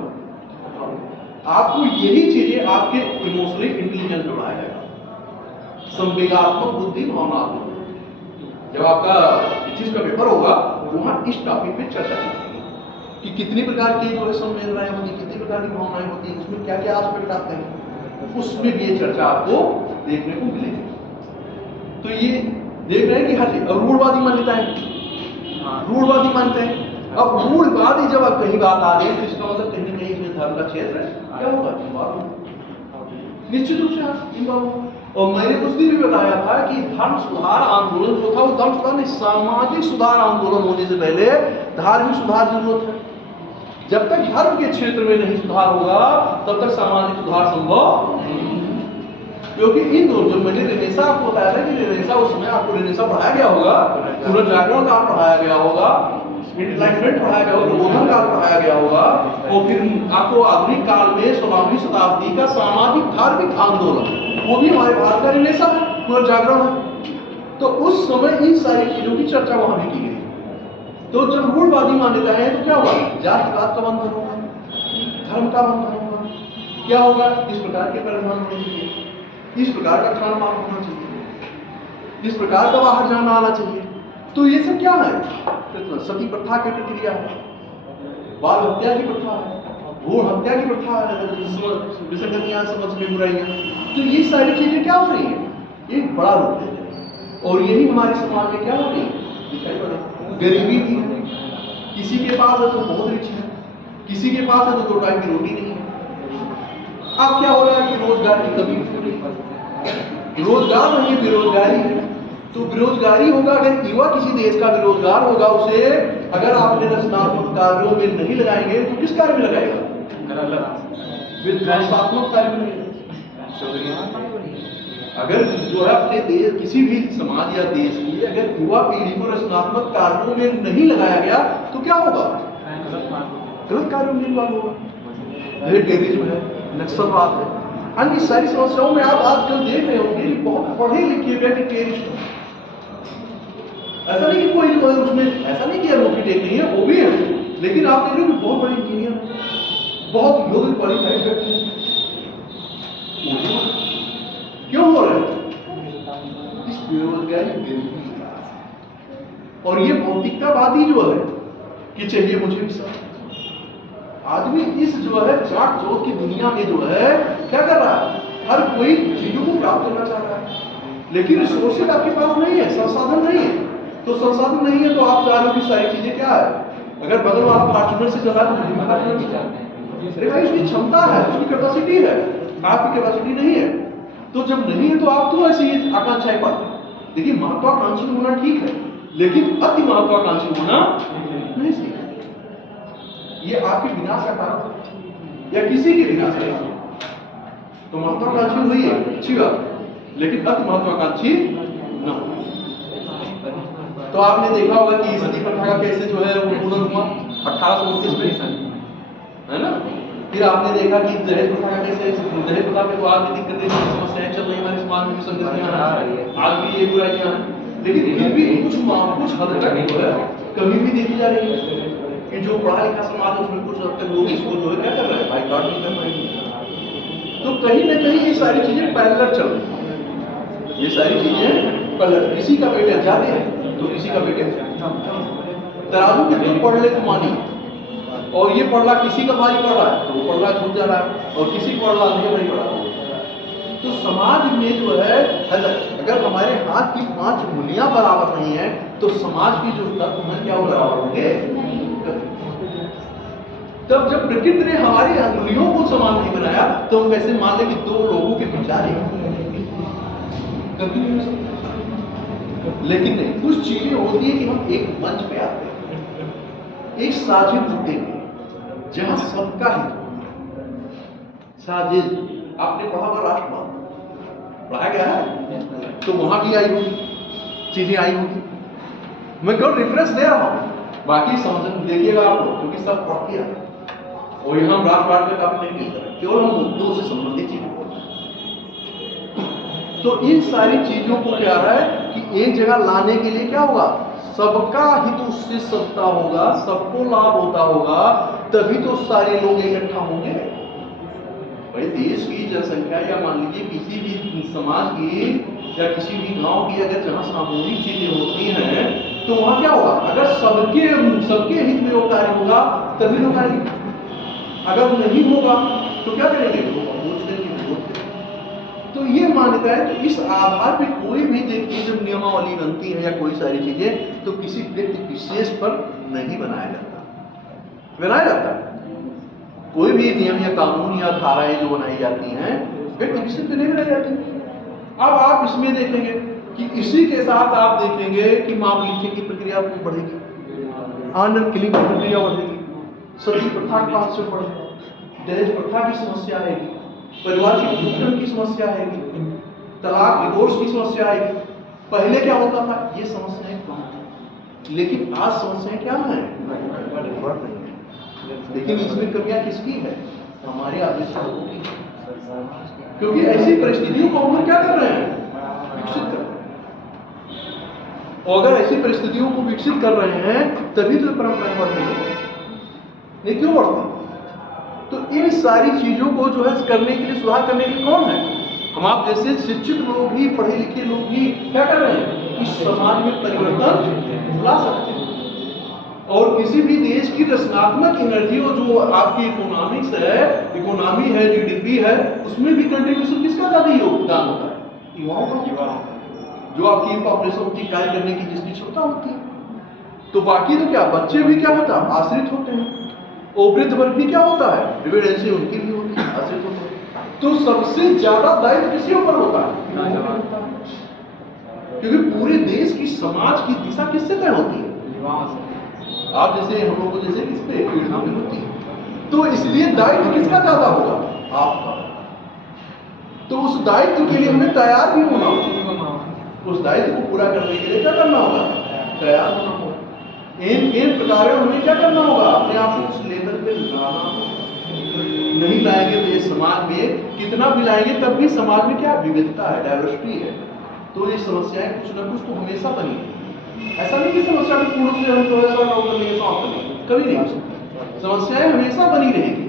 आपको यही चीजें आपके इमोशनली इंटेलिजेंस बढ़ाएगा, संवेगात्मक बुद्धि, भावनात्मक। जब आपका इस चीज का पेपर होगा तो वहां इस टॉपिक पे चर्चा करेंगे कि कितनी प्रकार की जो है संवेदनाएं होती है, कितनी प्रकार की भावनाएं होती है, उसमें क्या क्या एस्पेक्ट आते हैं, उसमें भी ये चर्चा आपको देखने को मिलेगी। तो ये देख रहे हैं कि हर चीज, और रूढ़वादी मान्यताएं, रूढ़वादी मानते हैं। अब रूढ़वादी जब आप कहीं बात आ गई तो इसका मतलब कहीं ना कहीं इसमें धर्म का क्षेत्र है, क्या होगा, निश्चित रूप से इन बातों। और मैंने उस दिन भी बताया था कि धर्म सुधार आंदोलन जो था वो धर्म सुधार नहीं, सामाजिक सुधार आंदोलन होने से पहले धार्मिक सुधार जरूरत है। जब तक धर्म के क्षेत्र में नहीं सुधार होगा तब तक सामाजिक सुधार संभव नहीं, क्योंकि इन दोनों, जब मैंने रेनेसा आपको बताया था कि रेनेसा, उस समय आपको रेनेसा पढ़ाया गया होगा, पुनर्जागरण काल पढ़ाया गया होगा, एनलाइटमेंट पढ़ाया गया होगा, बोधन काल पढ़ाया गया होगा, और फिर आपको आधुनिक काल में 16वीं शताब्दी का सामाजिक धार्मिक आंदोलन, वो भी हमारे भारत का रिनेसा है, पुनर्जागरण है। तो उस समय इन सारी चीजों की चर्चा वहां भी की गई। तो जब मूलवादी मान्यता है तो क्या हुआ, जातिवाद का बंधन होगा, धर्म का बंधन होगा, क्या होगा, इस प्रकार के परिणाम होने चाहिए, इस प्रकार का खान पान होना चाहिए, इस प्रकार का बाहर जाना आना चाहिए। तो ये सब क्या है, सती प्रथा की प्रक्रिया है, बाल हत्या की प्रथा है, भ्रूण हत्या की प्रथा है, विसंगतियां, समझ में बुराइयां। तो ये सारी चीजें क्या हो रही है, एक बड़ा रूप लेते हैं, और यही हमारे समाज में क्या हो रही है, दिखाई पड़ रही। गरीबी भी है, किसी के पास है तो बहुत रिच है, किसी के पास है तो 2 टाइम की रोटी नहीं है। अब क्या हो रहा है कि रोजगार की कमी हो रही है, रोजगार नहीं, बेरोजगारी है। तो बेरोजगारी होगा, अगर युवा किसी देश का बेरोजगार होगा, उसे अगर आपने रचनात्मक कार्यों में नहीं लगाएंगे तो किस कार्य में लगाएगा, विध्वंसात्मक कार्य में। अगर जो है अपने देश, किसी भी समाज या देश की अगर युवा पीढ़ी को रचनात्मक कार्यों में नहीं लगाया गया तो क्या होगा, गलत कार्यों में इन्वॉल्व होगा। टेररिज्म है, नक्सलवाद है, अन्य सारी समस्याओं में आप आजकल देख रहे होंगे बहुत पढ़े लिखे व्यक्ति टेररिस्ट। ऐसा नहीं कि कोई जो है उसमें, ऐसा नहीं कि एडवोकेट नहीं है, वो भी है, लेकिन आप देख रहे हो बहुत बड़े इंजीनियर, बहुत योग्य क्वालिफाइड व्यक्ति है। क्यों हो रहा है, इस बेरोजगारी, और ये भौतिकतावादी जो है कि चाहिए मुझे भी सब। आदमी इस जो है चाक चौक की दुनिया में जो है क्या कर रहा है, हर कोई चीजों को प्राप्त करना चाह रहा है, लेकिन रिसोर्सेज आपके पास नहीं है, संसाधन नहीं है। तो संसाधन नहीं है तो आप चाह रहे हो कि सारी चीजें क्या है, अगर बगल में आप फॉर्च्यूनर से चला तो मुझे फॉर्च्यूनर से चलते हैं, अरे भाई उसकी क्षमता है, उसकी कैपेसिटी है, आपकी कैपेसिटी नहीं है। तो जब नहीं है तो आप तो ऐसी आकांक्षाएं पाते हैं। देखिए, महत्वाकांक्षी होना ठीक है, लेकिन अति महत्वाकांक्षी होना नहीं सही है। ये आपके विनाश का कारण या किसी के विनाश का कारण। तो महत्वाकांक्षी हुई है, अच्छी बात, लेकिन अति महत्वाकांक्षी न हो। तो आपने देखा होगा कि सती प्रथा का कैसे जो है वो पूर्ण हुआ 1829 में, है ना। फिर आपने देखा कि दहेज प्रथा का कैसे, दहेज प्रथा पे तो आज भी दिक्कतें समस्याएं चल रही हमारे समाज में, संगतियां आज भी ये बुराइयां हैं, लेकिन फिर भी कुछ हद तक जो है कमी भी देखी जा रही है कि जो पढ़ा लिखा समाज है उसमें कुछ हद तक लोग इसको जो है क्या कर रहे हैं, बाइकआउट नहीं कर रहे हैं। तो कहीं ना कहीं ये सारी चीजें पैरेलल चल रही है, ये सारी चीजें पैरेलल। किसी का पेट ज्यादा है तो किसी का पेट तराजू में जो पढ़ ले तो मानी, और ये पढ़ रहा किसी का भारी पढ़ रहा है तो वो पढ़ रहा छूट जा रहा है, और किसी पढ़ रहा नहीं पढ़ रहा। तो समाज में जो है अगर हमारे हाथ की 5 उंगलियां बराबर नहीं है तो समाज की जो तत्व है क्या वो बराबर होंगे? तब जब प्रकृति ने हमारी अंगुलियों को समान नहीं बनाया तो हम कैसे मान लें कि 2 लोगों के विचार कभी नहीं हो सकते। लेकिन नहीं, कुछ चीजें होती है कि हम एक मंच पे आते हैं, एक साझे मुद्दे पे जहां सबका हित साझे। आपने पढ़ा हुआ राष्ट्रवाद पढ़ा गया है, तो वहां भी आई होगी, चीजें आई होगी। मैं केवल रेफरेंस दे रहा हूं, बाकी समझ देखिएगा आप लोग, क्योंकि सब पढ़ किया और यहाँ हम राष्ट्रवाद में काफी नहीं मिलता है, केवल हम मुद्दों से संबंधित चीजें बोलते हैं। तो इन सारी चीजों को क्या है कि एक जगह लाने के लिए क्या होगा, सबका हित उससे सत्ता होगा, सबको लाभ होता होगा, तभी तो सारे लोग इकट्ठा होंगे। भाई देश की जनसंख्या या मान लीजिए किसी भी समाज की या किसी भी गांव की अगर जहां सामूहिक चीजें होती हैं तो वहां क्या होगा, अगर सबके हित में वो कार्य होगा तभी लोग आएंगे, अगर नहीं होगा तो क्या करेंगे, तो ये मान्यता है। तो इस आधार पे कोई भी देखिए जब नियमावली बनती है या कोई सारी चीजें तो किसी व्यक्ति विशेष पर नहीं बनाया जाता। कोई भी नियम या कानून या धाराएं जो बनाई जाती हैं व्यक्ति विशेष पे नहीं बनाई जाती। अब आप इसमें देखेंगे कि इसी के साथ आप देखेंगे कि माप लिखने की प्रक्रिया बढ़ेगी, ऑनर किलिंग की प्रक्रिया बढ़ेगी, सती प्रथा का कांसेप्ट बढ़ेगा, दहेज प्रथा की समस्या आएगी, परिवार की टूटन की समस्या आएगी, तलाक डिवोर्स की समस्या आएगी। पहले क्या होता था, ये समस्याएं कम थी, लेकिन आज समस्याएं क्या है, बढ़ रही है। लेकिन इसमें कमियां किसकी है, हमारे आदेश लोगों की, क्योंकि ऐसी परिस्थितियों को हम क्या कर रहे हैं, विकसित कर रहे हैं। और अगर ऐसी परिस्थितियों को विकसित कर रहे हैं तभी तो परंपराएं बढ़ रही है, नहीं क्यों बढ़ती। तो इन सारी चीजों को जो है करने के लिए, सुधार करने के लिए कौन है, हम आप जैसे शिक्षित लोग ही, पढ़े लिखे लोग ही क्या कर रहे हैं, इस समाज में परिवर्तन ला सकते हैं। और किसी भी देश की रचनात्मक एनर्जी और जो आपकी इकोनॉमिक्स है, इकोनॉमी है, जीडीपी है, उसमें भी कंट्रीब्यूशन किसका ज्यादा योगदान होता है, युवाओं का, जो आपकी पॉपुलेशन की कार्य करने की जिसकी क्षमता होती है। तो बाकी तो क्या, बच्चे भी क्या होता है, आश्रित होते हैं, और वृद्ध वर्ग भी क्या होता है, डिपेंडेंसी उनकी भी होती है, आश्रित होते हैं। तो सबसे ज्यादा दायित्व किसके ऊपर होता है, क्योंकि पूरे देश की, समाज की दिशा किससे तय होती है, आप जैसे हम लोग को जैसे किस पे पीढ़ा में होती है। तो इसलिए दायित्व किसका ज्यादा होगा, आपका। तो उस दायित्व के लिए हमें तैयार भी होना होगा, उस दायित्व को पूरा करने के लिए क्या करना होगा, तैयार होना होगा। इन प्रकार हमें क्या करना होगा, अपने आप को उस लेवल पे लाना होगा। नहीं लाएंगे तो ये समाज में कितना भी लाएंगे तब भी समाज में क्या विविधता है, डाइवर्सिटी है। तो ये समस्याएं कुछ ना कुछ तो हमेशा बनी, ऐसा नहीं कि समस्या को पूर्ण से हम तो ऐसा कर लेंगे, समाप्त कर लेंगे, कभी नहीं हो सकता। समस्याएं हमेशा बनी रहेगी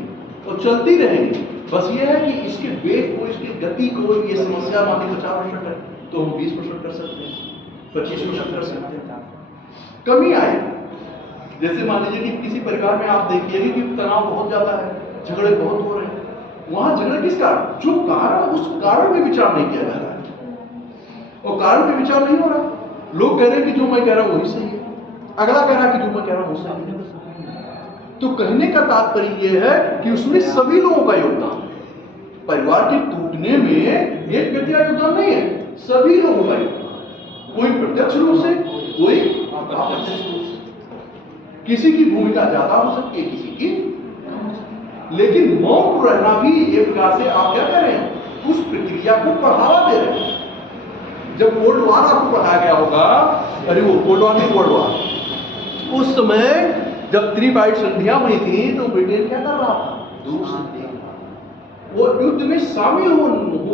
और चलती रहेंगी। बस ये है कि इसके वेग को, इसकी गति को, ये समस्या मान ली 50% है तो हम 20% कर सकते हैं, 25% कर सकते हैं, कमी आएगी। जैसे मान लीजिए कि किसी परिवार में आप देखिएगा कि तनाव बहुत ज्यादा है, झगड़े बहुत हो रहे हैं, वहां झगड़े किस कारण, जो कारण, उस कारण में विचार नहीं किया जा रहा है, और कारण पे विचार नहीं हो रहा। लोग कह रहे हैं कि जो मैं कह रहा हूं वही सही है, अगला कह रहा है कि जो मैं कह रहा हूं वो सही है। तो कहने का तात्पर्य यह है कि उसमें सभी लोगों का योगदान, परिवार के टूटने में एक व्यक्ति का योगदान नहीं है, सभी लोगों का योगदान। कोई प्रत्यक्ष रूप से, कोई अप्रत्यक्ष रूप से। किसी की भूमिका ज्यादा हो सकती है, किसी की, लेकिन मौन रहना भी एक प्रकार से आप क्या करें, उस प्रक्रिया को बढ़ावा दे रहे हैं। जब कोल्ड वार आपको पढ़ाया गया होगा, अरे वो कोल्ड वार नहीं, कोल्ड वार, उस समय जब त्रिवाइट संधियां हुई थी तो ब्रिटेन क्या कर रहा था, दूर से देख रहा था। वो युद्ध में शामिल हो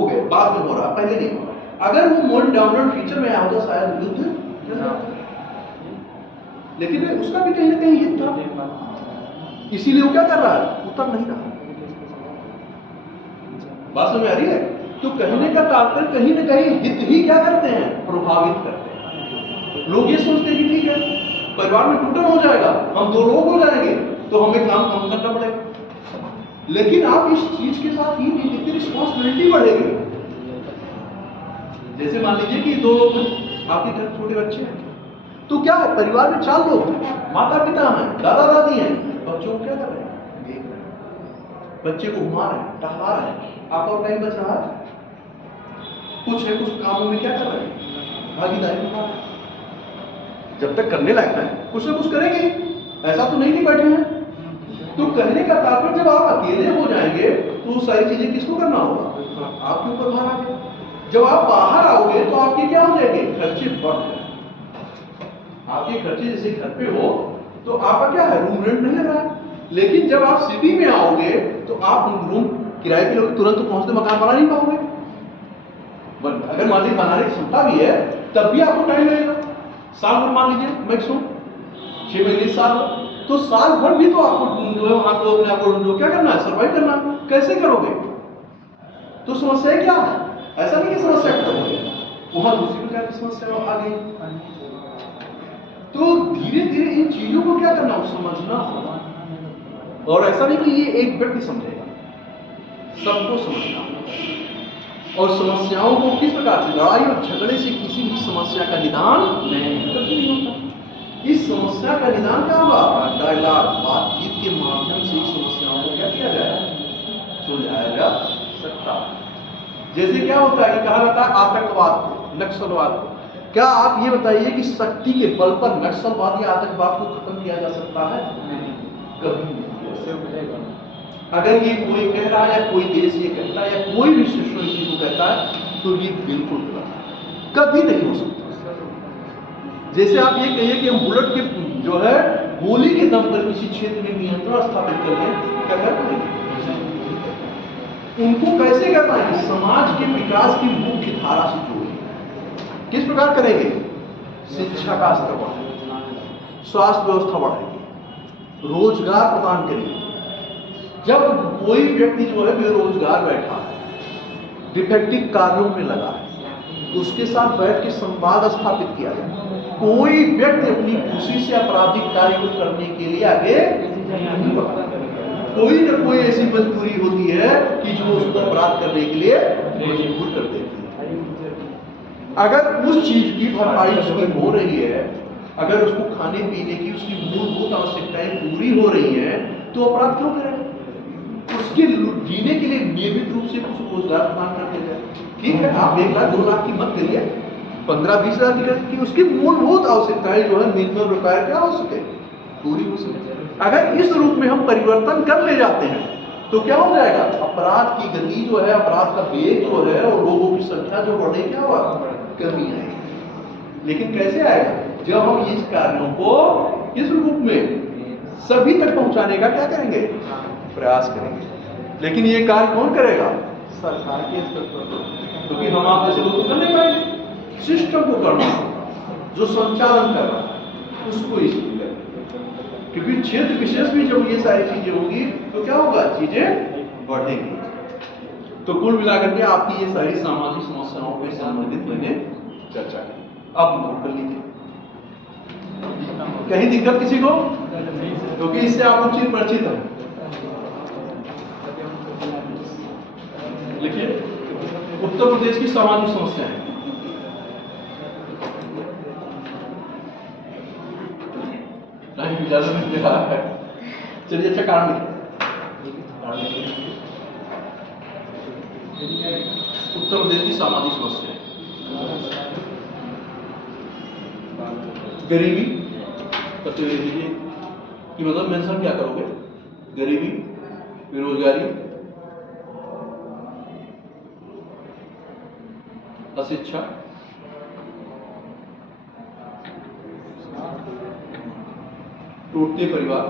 गए, बाद में हो रहा, पहले नहीं हो रहा। अगर वो मोड डाउनलोड फीचर में आया होता शायद युद्ध, लेकिन उसका भी कहीं ना कहीं हित था, इसीलिए वो क्या कर रहा है, उतर नहीं रहा। बात समझ आ रही है? तो कहने का तात्पर्य कहीं ना कहीं हित ही क्या करते हैं, प्रभावित करते हैं। लोग ये सोचते हैं कि ठीक है, परिवार में टूटन हो जाएगा, हम 2 लोग हो जाएंगे, तो हमें काम कम करना पड़ेगा। लेकिन आप इस चीज के साथ ही नहीं देखते, रिस्पॉन्सिबिलिटी बढ़ेगी। जैसे मान लीजिए कि 2 लोग हैं, आपके घर छोटे बच्चे हैं, तो क्या है, परिवार में 4 लोग हैं, माता पिता हैं, दादा दादी हैं, बच्चों को क्या कर रहे हैं, देख रहे हैं, बच्चे को घुमा रहे हैं, टहला रहे हैं, आपका टाइम बच रहा है, कुछ है, कुछ कामों में क्या कर रहे हैं, भागीदारी निभा रहे हैं। जब तक करने लायक है कुछ ना कुछ करेंगे, ऐसा तो नहीं कि बैठे हैं। तो कहने का तात्पर्य जब आप अकेले हो जाएंगे तो सारी चीजें किसको करना होगा, आपके ऊपर भार आ गया। जब आप बाहर आओगे तो आपके क्या हो जाएंगे, खर्चे बढ़ जाएंगे। आपके खर्चे जैसे घर पे हो तो आपका क्या है, रूम रेंट नहीं लग रहा है, लेकिन जब आप सिटी में आओगे तो आप रूम किराए पे लोग तुरंत पहुंचते मकान बना नहीं पाओगे। अगर मान लीजिए बनाने की क्षमता भी है तब भी आपको टाइम लगेगा। साल भर मान लीजिए मैक्सिमम 6 महीने, साल, तो साल भर भी तो आपको जो है वहां को अपने आपको क्या करना है, सर्वाइव करना। कैसे करोगे? तो समस्या क्या है, ऐसा नहीं कि समस्या खत्म हो गई, वहां दूसरी प्रकार की समस्या आ गई। तो धीरे धीरे इन चीजों को क्या करना हो, समझना होगा। और ऐसा नहीं कि ये एक व्यक्ति समझेगा, सबको समझना होगा। और समस्याओं को किस प्रकार से, लड़ाई और झगड़े से किसी भी समस्या का निदान नहीं होता। इस समस्या का निदान क्या होगा, डायलॉग, बातचीत के माध्यम से समस्याओं को क्या किया जाए, सुलझाया जा सकता। जैसे क्या होता है कि कहा जाता है आतंकवाद को, नक्सलवाद को, क्या आप ये बताइए कि शक्ति के बल पर नक्सलवाद या आतंकवाद को खत्म किया जा सकता है? कभी नहीं। अगर ये कोई कह रहा है या कोई देश ये कहता है या कोई भी शिष्य इस चीज को कहता है तो ये बिल्कुल गलत है, कभी नहीं हो सकता। जैसे आप ये कहिए कि हम बुलेट के जो है गोली के दम पर किसी क्षेत्र में नियंत्रण स्थापित करके क्या कर पाएंगे? उनको कैसे कर पाएंगे? समाज के विकास की मुख्य धारा से जोड़ेंगे। किस प्रकार करेंगे? शिक्षा का स्तर बढ़ाएंगे, स्वास्थ्य व्यवस्था बढ़ाएंगे, रोजगार प्रदान करेंगे। जब कोई व्यक्ति जो है बेरोजगार बैठा है, डिफेक्टिव कार्यों में लगा है, उसके साथ बैठ के संवाद स्थापित किया जाए। कोई व्यक्ति अपनी खुशी से आपराधिक कार्य को करने के लिए आगे नहीं बढ़ता। कोई न कोई ऐसी मजबूरी होती है कि जो उसको अपराध करने के लिए मजबूर कर देती है। अगर उस चीज की भरपाई उसकी हो रही है, अगर उसको खाने पीने की उसकी मूलभूत आवश्यकताएं पूरी हो रही है, तो अपराध क्यों करें? उसके जीने के लिए नियमित रूप से कुछ रोजगार प्रदान कर दिया जाए। ठीक है, आप 1 लाख 2 लाख की मत करिए, 15-20 लाख की उसकी मूलभूत आवश्यकताएं जो है मिनिमम रिक्वायर क्या हो सके, पूरी हो सके। अगर इस रूप में हम परिवर्तन कर ले जाते हैं तो क्या हो जाएगा, अपराध की गति जो है, अपराध का वेग जो है और लोगों की संख्या जो बढ़े, क्या हुआ, कमी आएगी। लेकिन कैसे आएगा? जब हम इस कार्यों को इस रूप में सभी तक पहुंचाने का क्या करेंगे, प्रयास करेंगे। लेकिन ये कार्य कौन करेगा? सरकार के स्तर पर, क्योंकि हम आप जैसे लोग कर नहीं पाएंगे। सिस्टम को करना होगा, जो संचालन कर रहा है उसको इसलिए, क्योंकि क्षेत्र विशेष में जब ये सारी चीजें होगी तो क्या होगा, चीजें बढ़ेंगी। तो कुल मिलाकर के आपकी ये सारी सामाजिक समस्याओं से संबंधित मैंने चर्चा की। अब नोट कर लीजिए, कहीं दिक्कत किसी को, क्योंकि इससे आप लोग चीज परिचित है। लिखिए, उत्तर प्रदेश की सामाजिक समस्याएं। टाइम ज्यादा नहीं दे रहा है, चलिए अच्छा कारण लिखिए। उत्तर प्रदेश की सामाजिक समस्याएं। गरीबी करते हुए लीजिए कि मतलब मेंशन क्या करोगे, गरीबी, बेरोजगारी, अशिक्षा, टूटते परिवार,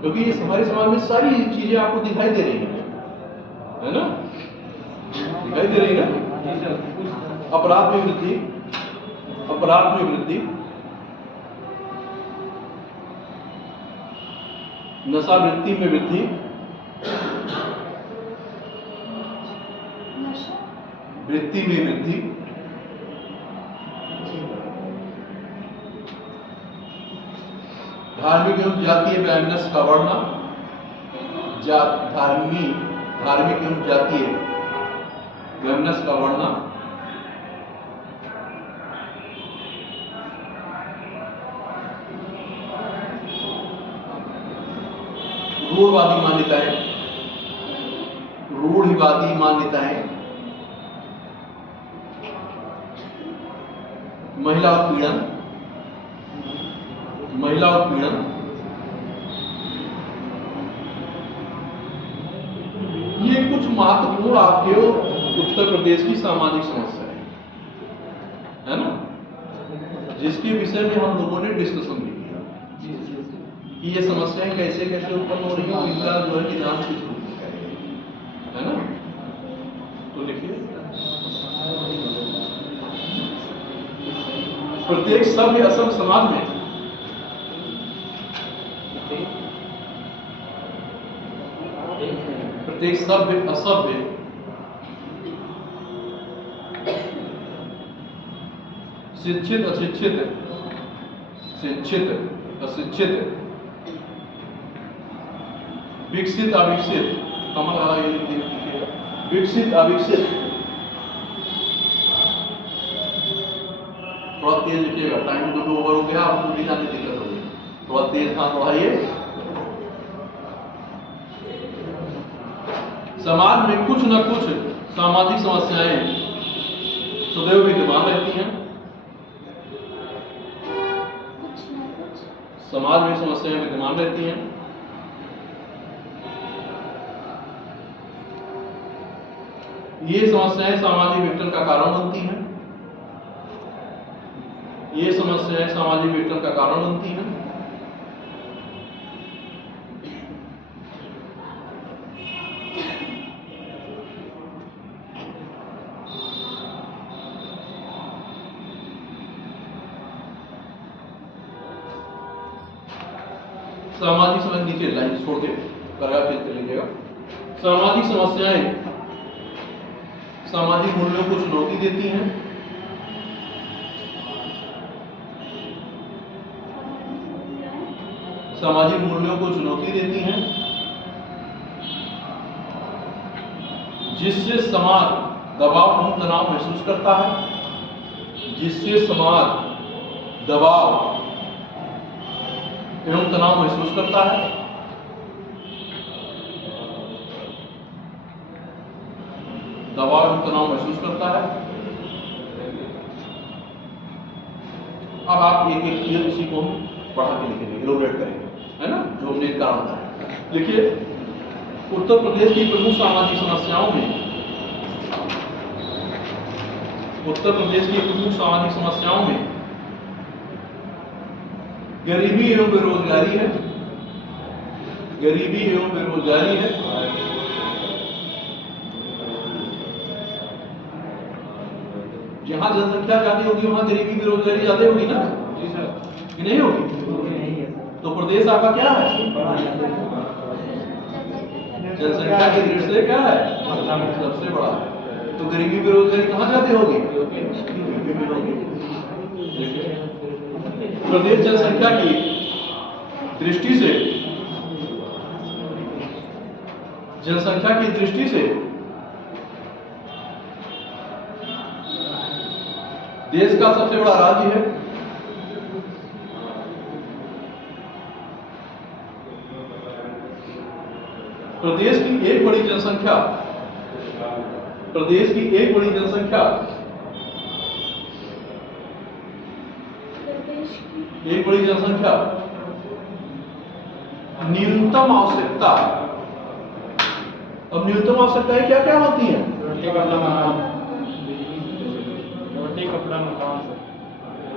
क्योंकि ये हमारे समाज में सारी चीजें आपको दिखाई दे रही हैं, है ना, दिखाई दे रही है ना। अपराध में वृद्धि, अपराध में वृद्धि, नशावृत्ति में वृद्धि, वृत्ति में वृद्धि, धार्मिक एवं जातीय वैमनस्य का बढ़ना, धार्मिक एवं जातीय वैमनस्य का बढ़ना, रूढ़वादी मान्यताएं, रूढ़िवादी मान्यताएं, महिला उत्पीड़न, महिला उत्पीड़न, ये कुछ महत्वपूर्ण आपके उत्तर प्रदेश की सामाजिक समस्या है ना, जिसके विषय में हम लोगों ने डिस्कशन भी किया कि ये समस्याएं कैसे कैसे उत्पन्न हो रही है, इनका जो है निदान किस रूप में है ना। तो देखिए, प्रत्येक सभ्य असभ्य समाज में प्रत्येक सभ्य असभ्य शिक्षित अशिक्षित, शिक्षित अशिक्षित, विकसित अविकसित, विकसित अविकसित, थोड़ा तेज लिखिएगा, टाइम तो ओवर हो गया, आपको भी जाने दिक्कत होगी, थोड़ा तेज हाथ बढ़ाइए। समाज में कुछ न कुछ सामाजिक समस्याएं सदैव विद्यमान रहती हैं, समाज में समस्याएं विद्यमान रहती हैं। ये समस्याएं सामाजिक विघटन का कारण बनती हैं, ये समस्याएं सामाजिक विघटन का कारण बनती हैं। सामाजिक समस्या, नीचे लाइन छोड़ के पैराग्राफ लिखिएगा। सामाजिक समस्याएं सामाजिक मूल्यों को चुनौती देती हैं, सामाजिक मूल्यों को चुनौती देती हैं, जिससे समाज दबाव एवं तनाव महसूस करता है, जिससे समाज दबाव एवं तनाव महसूस करता है। दबाव एवं तनाव महसूस करता है। अब आप एक एक किसी को पढ़ा के लिखेंगे, इलोबरेट करेंगे, है ना, जो हमने कारण बताया। देखिए, उत्तर प्रदेश की प्रमुख सामाजिक समस्याओं में, उत्तर प्रदेश की प्रमुख सामाजिक समस्याओं में गरीबी एवं बेरोजगारी है, गरीबी एवं बेरोजगारी है। जहां जनसंख्या ज्यादा होगी वहां गरीबी बेरोजगारी ज्यादा होगी ना, जी सर, कि नहीं होगी? तो प्रदेश आपका क्या है? जनसंख्या की दृष्टि से क्या है? सबसे बड़ा है। तो गरीबी बेरोजगारी कहां ज्यादा होगी? यूपी में होगी। प्रदेश जनसंख्या की दृष्टि से, जनसंख्या की दृष्टि से देश का सबसे बड़ा राज्य है। प्रदेश की एक बड़ी जनसंख्या, प्रदेश की एक बड़ी जनसंख्या एक बड़ी जनसंख्या, न्यूनतम आवश्यकता। अब न्यूनतम आवश्यकताएं क्या क्या होती हैं? रोटी कपड़ा मकान,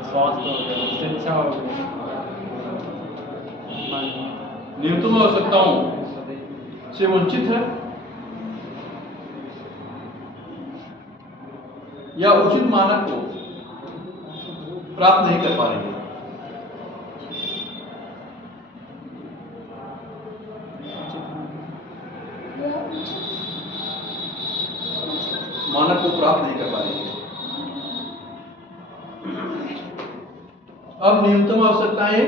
स्वास्थ्य हो गया, शिक्षा हो गई। न्यूनतम आवश्यकताओं से वंचित है या उचित मानक को प्राप्त नहीं कर पा रही है। मानक को प्राप्त नहीं कर पा रही है। अब न्यूनतम आवश्यकताएं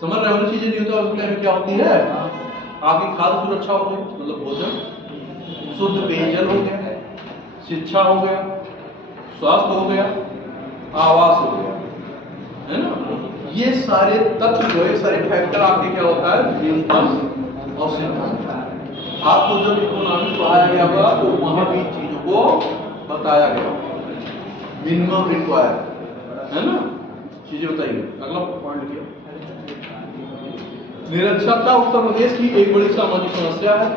समझ रहे हो? चीजें न्यूनतम आवश्यकताएं क्या होती है? आपकी खाद्य सुरक्षा हो गई, मतलब भोजन, शुद्ध पेयजल हो गया, शिक्षा हो गया, स्वास्थ्य हो गया, आवास हो गया, है ना? ये सारे तत्व जो है, सारे फैक्टर आपके क्या होता है? न्यूनतम आवश्यकता। आपको जब इकोनॉमिक्स पढ़ाया गया होगा तो वहां भी चीजों को बताया गया, मिनिमम रिक्वायर, है ना? चीजें बताइए। अगला पॉइंट लिखिए। निरक्षरता उत्तर प्रदेश की एक बड़ी सामाजिक समस्या है।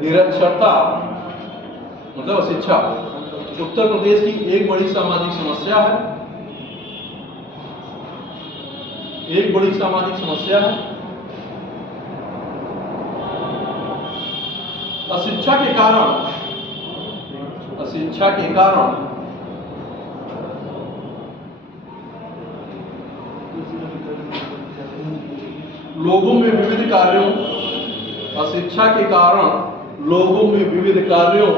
निरक्षरता मतलब अशिक्षा उत्तर प्रदेश की एक बड़ी सामाजिक समस्या है। एक बड़ी सामाजिक समस्या है। अशिक्षा के कारण लोगों में विविध कार्यों, अशिक्षा के कारण लोगों में विविध कार्यों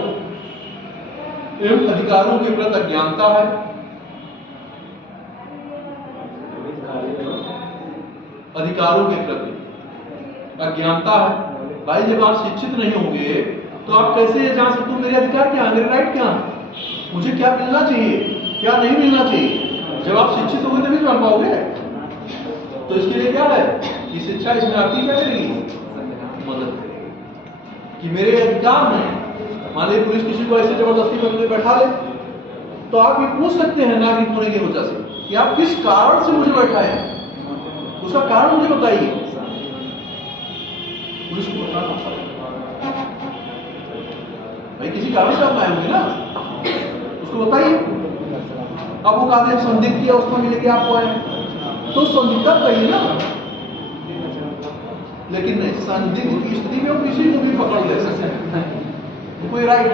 एवं अधिकारों के प्रति अज्ञानता है। अधिकारों के प्रति अज्ञानता है। भाई जब आप शिक्षित नहीं होंगे तो आप कैसे ये जान सकते हो मेरे अधिकार क्या है, मेरे राइट क्या है, मुझे क्या मिलना चाहिए, क्या नहीं मिलना चाहिए? जब आप शिक्षित होंगे तभी जान पाओगे। तो इसके लिए क्या है कि शिक्षा इसमें आपकी क्या करेगी? मदद करेगी कि मेरे अधिकार में, मान लीजिए पुलिस किसी को ऐसे जबरदस्ती पकड़ के बैठा ले तो आप ये पूछ सकते हैं नागरिक होने की वजह से कि आप किस कारण से मुझे बैठाए, उसका कारण मुझे बताइए। पुलिस को बताना पड़ेगा भाई किसी कारण से आप आए होंगे ना, उसको बताइए। अब वो कहते हैं संदिग्ध किया, उसको मिले कि आपको आए तो संदिग्ध कहिए ना, लेकिन नहीं, संदिग्ध की स्थिति में वो किसी को भी पकड़ ले सकते हैं। कोई राइट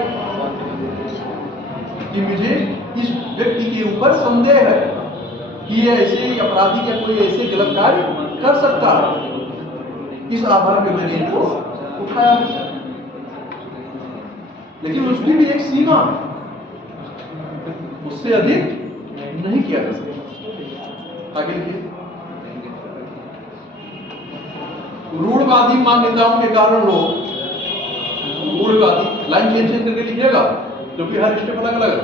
कि मुझे इस व्यक्ति के ऊपर संदेह है कि ये ऐसे अपराधी या कोई ऐसे गलत कार्य कर सकता है, इस आधार पे मैंने इनको उठाया। लेकिन उसकी भी एक सीमा, उससे अधिक नहीं किया जा सकता। आगे लिखिए। रूढ़वादी मान्यताओं के कारण लोग, रूढ़वादी, लाइन चेंज करके लिखिएगा क्योंकि हर स्टेप अलग अलग है।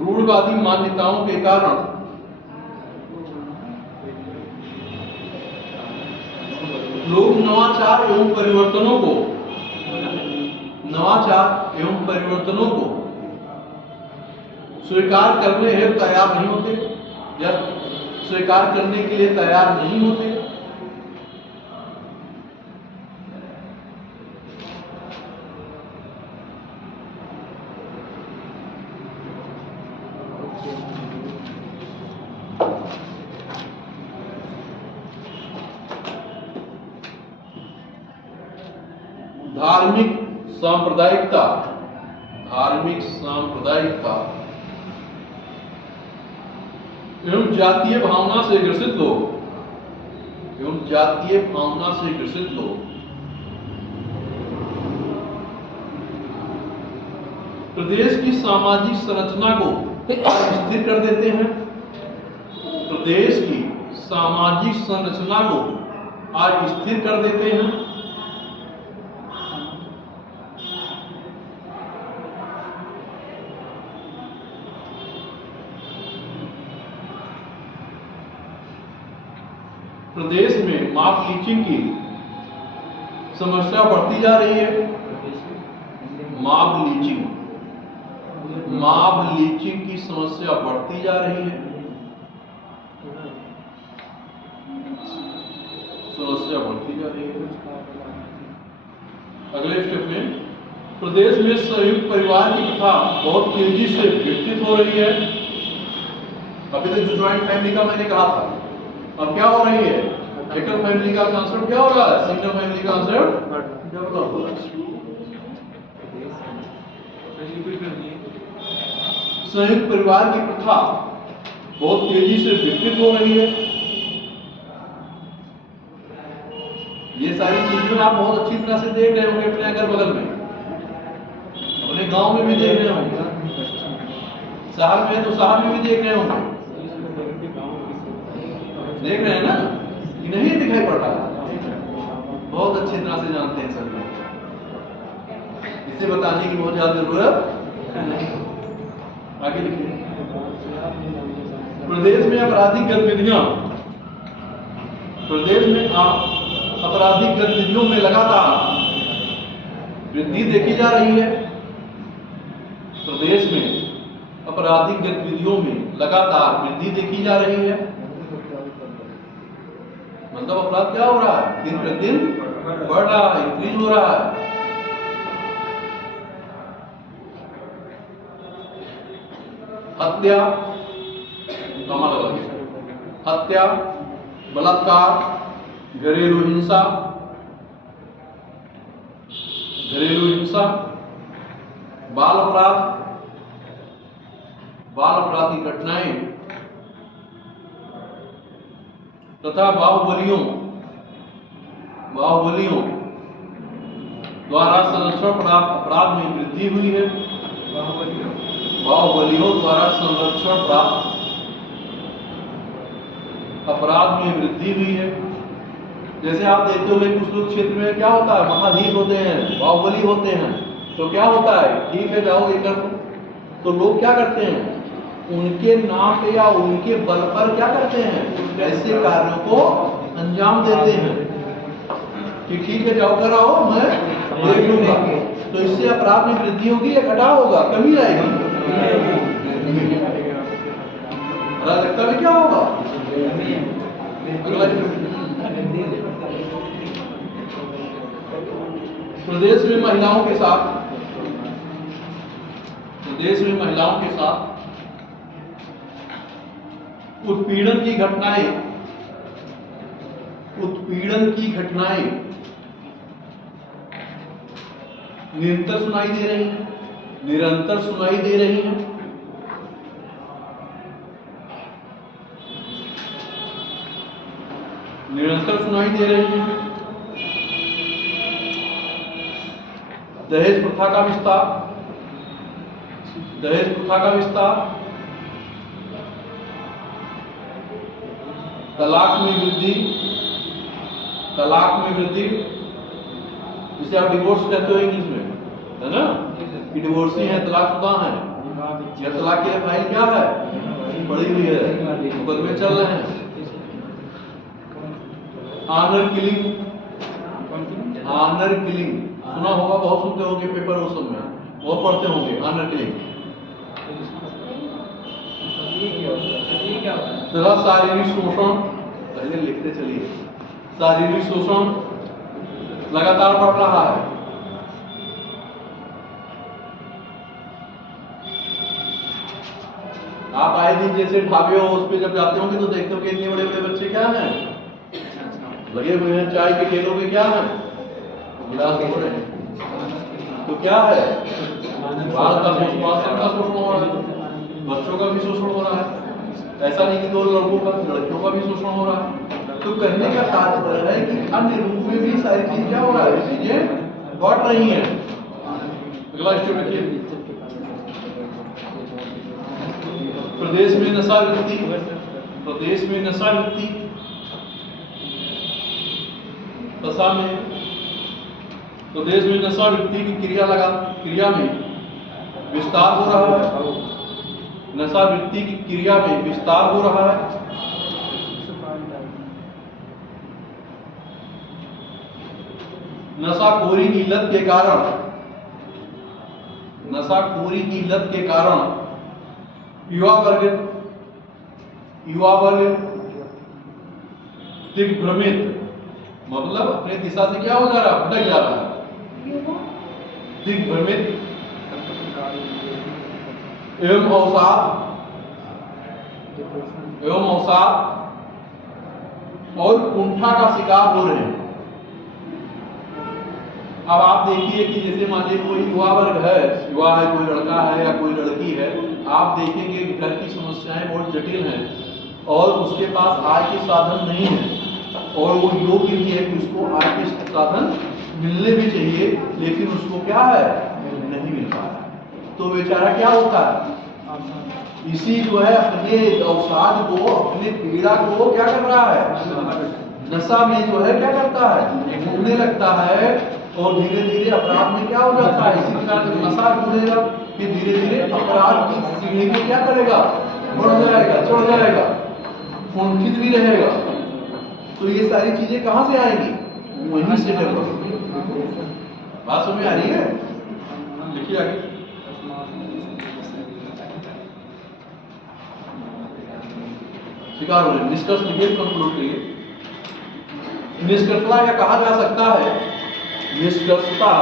रूढ़वादी मान्यताओं के कारण लोग नवाचार एवं परिवर्तनों को स्वीकार करने हेतु तैयार नहीं होते या स्वीकार करने के लिए तैयार नहीं होते। धार्मिक सांप्रदायिकता एवं जातीय भावना से ग्रसित लोग प्रदेश की सामाजिक संरचना को स्थिर कर देते हैं। प्रदेश की सामाजिक संरचना को आज स्थिर कर देते हैं। प्रदेश में मॉब लिंचिंग की समस्या बढ़ती जा रही है। मॉब लिंचिंग माप लीचिंग की समस्या बढ़ती जा रही है। समस्या बढ़ती जा रही है। अगले स्टेप में, प्रदेश में संयुक्त परिवार की प्रथा बहुत तेजी से विकसित हो रही है। अभी तक जो ज्वाइंट फैमिली का मैंने कहा था, अब क्या हो रही है? एकल फैमिली का कंसेप्ट क्या हो रहा है? सिंगल फैमिली का कंसेप्ट डेवलप हो रहा है। संयुक्त परिवार की प्रथा बहुत तेजी से विकसित हो रही है। ये सारी चीजें आप बहुत अच्छी तरह से देख रहे होंगे अपने अगल बगल में, अपने गांव में भी देख रहे होंगे, शहर में है तो शहर में भी देख रहे होंगे। देख रहे हैं ना कि नहीं दिखाई पड़ रहा? बहुत अच्छी तरह से जानते हैं सब लोग, इसे बताने की बहुत ज्यादा जरूरत नहीं। आगे लिखिए। प्रदेश में आपराधिक गतिविधियां, प्रदेश में आपराधिक गतिविधियों में लगातार वृद्धि देखी जा रही है। प्रदेश में आपराधिक गतिविधियों में लगातार वृद्धि देखी जा रही है। मतलब अपराध क्या हो रहा है? दिन प्रतिदिन बढ़ रहा है, इंक्रीज हो रहा है। हत्या, हत्या, बलात्कार, घरेलू हिंसा, बाल अपराध की घटनाएं तथा बाहुबलियों द्वारा संरक्षण प्राप्त अपराध में वृद्धि हुई है। बाहुबलियों द्वारा संरक्षण प्राप्त अपराध में वृद्धि हुई है। जैसे आप देखते होंगे कुछ लोग क्षेत्र में क्या होता है, महाधीश होते हैं, बाहुबली होते हैं, तो क्या होता है, ठीक है जाओ ये कर दो, तो लोग क्या करते हैं, उनके नाम पे या उनके बल पर क्या करते हैं, ऐसे कार्यों को अंजाम देते हैं कि ठीक है जाओ कराओ मैं देख लूंगा। तो इससे अपराध में वृद्धि होगी या घटाव होगा, कमी आएगी? अराजकता में क्या होगा? प्रदेश में महिलाओं के साथ उत्पीड़न की घटनाएं निरंतर सुनाई दे रही हैं। निरंतर सुनाई दे रही हैं। दहेज प्रथा का विस्तार, तलाक में वृद्धि, जिसे आप डिवोर्स कहते हो इंग्लिश में, है ना, कि डिवोर्सी है, तलाकशुदा है, या तलाक की फाइल क्या है, पड़ी हुई है, मुकदमे चल रहे हैं। ऑनर किलिंग सुना होगा, बहुत सुनते होंगे पेपर, उस समय बहुत पढ़ते होंगे ऑनर किलिंग। तथा शारीरिक शोषण, पहले लिखते चलिए, शारीरिक शोषण लगातार बढ़ रहा है। आप आए दिन जैसे ढाबे हो उस पे जब जाते होंगे तो देखते हो कि इतने बड़े बड़े बच्चे क्या हैं, लगे हुए हैं चाय के ठेलों पे, क्या है, गिलास हो रहे हैं, तो क्या है, बाल का शोषण हो रहा है, बच्चों का भी शोषण हो रहा है। ऐसा नहीं कि दो लड़कों का, लड़कियों का भी शोषण हो रहा है। तो कहने का तात्पर्य है कि अन्य रूप में भी सारी चीज क्या हो रहा है, चीजें बढ़ रही हैं। अगला स्टेप देखिए। प्रदेश में नशा वृत्ति, प्रदेश में नशा वृत्ति की क्रिया में विस्तार हो रहा है। नशा वृत्ति की क्रिया में विस्तार हो रहा है। नशाखोरी की लत के कारण नशाखोरी की लत के कारण युवा वर्ग दिग्भ्रमित, मतलब अपने दिशा से क्या हो जा रहा है, भटक जा रहा है। दिग्भ्रमित एवं अवसाद और कुंठा का शिकार हो रहे हैं। अब आप देखिए कि जैसे मान लीजिए कोई युवा वर्ग है, युवा है, कोई लड़का है या कोई लड़की है, आप देखेंगे कि घर की समस्याएं बहुत जटिल हैं और उसके पास आय के साधन नहीं है और वो योग्य भी है कि उसको आय के साधन मिलने भी चाहिए, लेकिन उसको क्या है, नहीं मिल पा रहा है। तो बेचारा क्या होता है, इसी जो है अपने अवसाद को, अपने पीड़ा को क्या कर रहा है, नशा में जो है क्या करता है, घूमने लगता है और धीरे धीरे अपराध में क्या हो जाता है। इसी प्रकार जब नशा घूमेगा फिर धीरे धीरे अपराध की सीढ़ी में क्या करेगा, बढ़ जाएगा, चढ़ जाएगा, कुंठित भी रहेगा। तो ये सारी चीजें कहां से आएंगी, वहीं से डेवलप होगी। बात समझ में आ रही है? देखिए आगे शिकार हो रहे, निष्कर्ष लिखिए, कंक्लूड करिए। निष्कर्षता क्या कहा जा सकता है, निष्कर्षता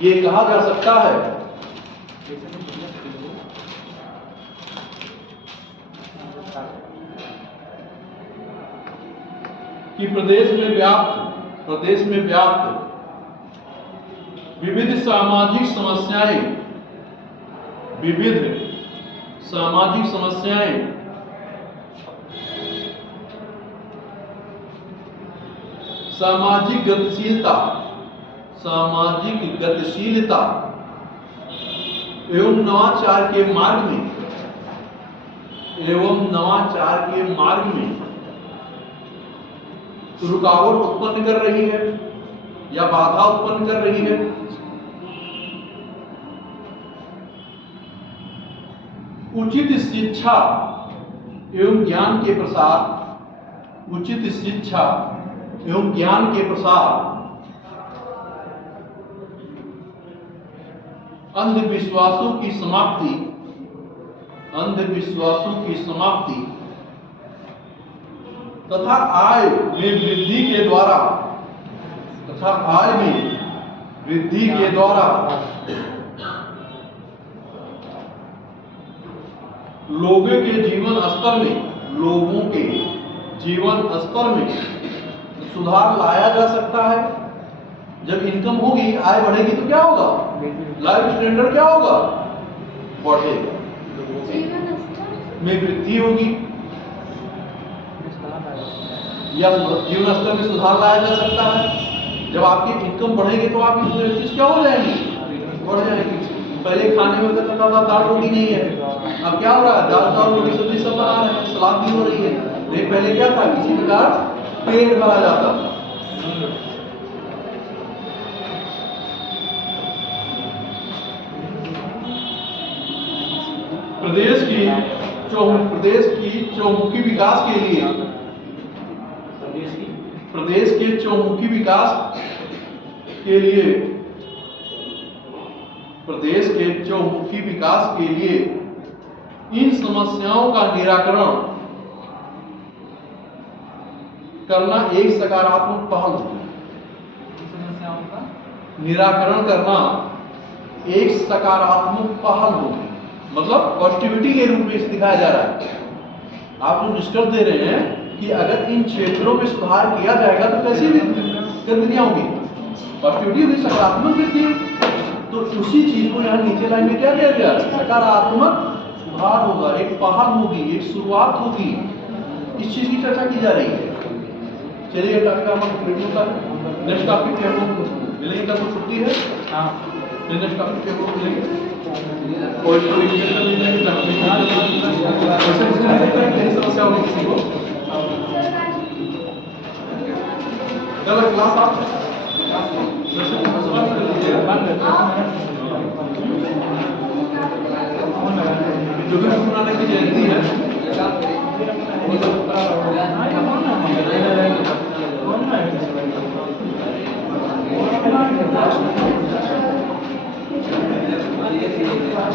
ये कहा जा सकता है कि प्रदेश में व्याप्त विविध सामाजिक समस्याएं सामाजिक गतिशीलता एवं नवाचार के मार्ग में रुकावट उत्पन्न कर रही है या बाधा उत्पन्न कर रही है। उचित शिक्षा एवं ज्ञान के प्रसार, अंधविश्वासों की समाप्ति तथा आय में वृद्धि के द्वारा लोगों के जीवन स्तर में सुधार लाया जा सकता है। जब इनकम होगी, आय बढ़ेगी तो क्या होगा, लाइफ स्टैंडर्ड क्या होगा, बढ़ेगा, में वृद्धि होगी या जीवन स्तर में सुधार लाया जा सकता है। जब आपकी इनकम बढ़ेगी तो आपकी एक्टिविटीज क्या हो जाएंगी, बढ़ जाएंगी। पहले खाने में कहता था दाल रोटी नहीं है, अब क्या हो रहा है, दाल रोटी सब्जी सब बना रहे हैं, सलाद भी हो रही है। लेकिन पहले क्या था, किसी प्रकार पेट भरा जाता था। प्रदेश की चौमुखी विकास के लिए इन समस्याओं का निराकरण करना एक सकारात्मक पहल होगी। निराकरण करना एक सकारात्मक पहल होगी, मतलब पॉजिटिविटी के रूप में इसे दिखाया जा रहा है। आप जो निष्कर्ष दे रहे हैं कि अगर इन क्षेत्रों में सुधार किया जाएगा तो कैसी गतिविधियां होंगी, पॉजिटिविटी होगी, सकारात्मक वृद्धि। तो उसी चीज को यहाँ नीचे लाइन में क्या दिया गया, सकारात्मक सुधार होगा, एक पहल होगी, एक शुरुआत होगी। इस चीज की चर्चा की जा रही है। चलिए टॉपिक का हम कंप्लीट होता है। नेक्स्ट टॉपिक पे हम मिलेंगे, कल तो छुट्टी है। नेक्स्ट टॉपिक पे हम मिलेंगे। कोई समस्या होगी किसी को, कल क्लास आप जो भी गुरु नानक की जयंती है धीरे धीरे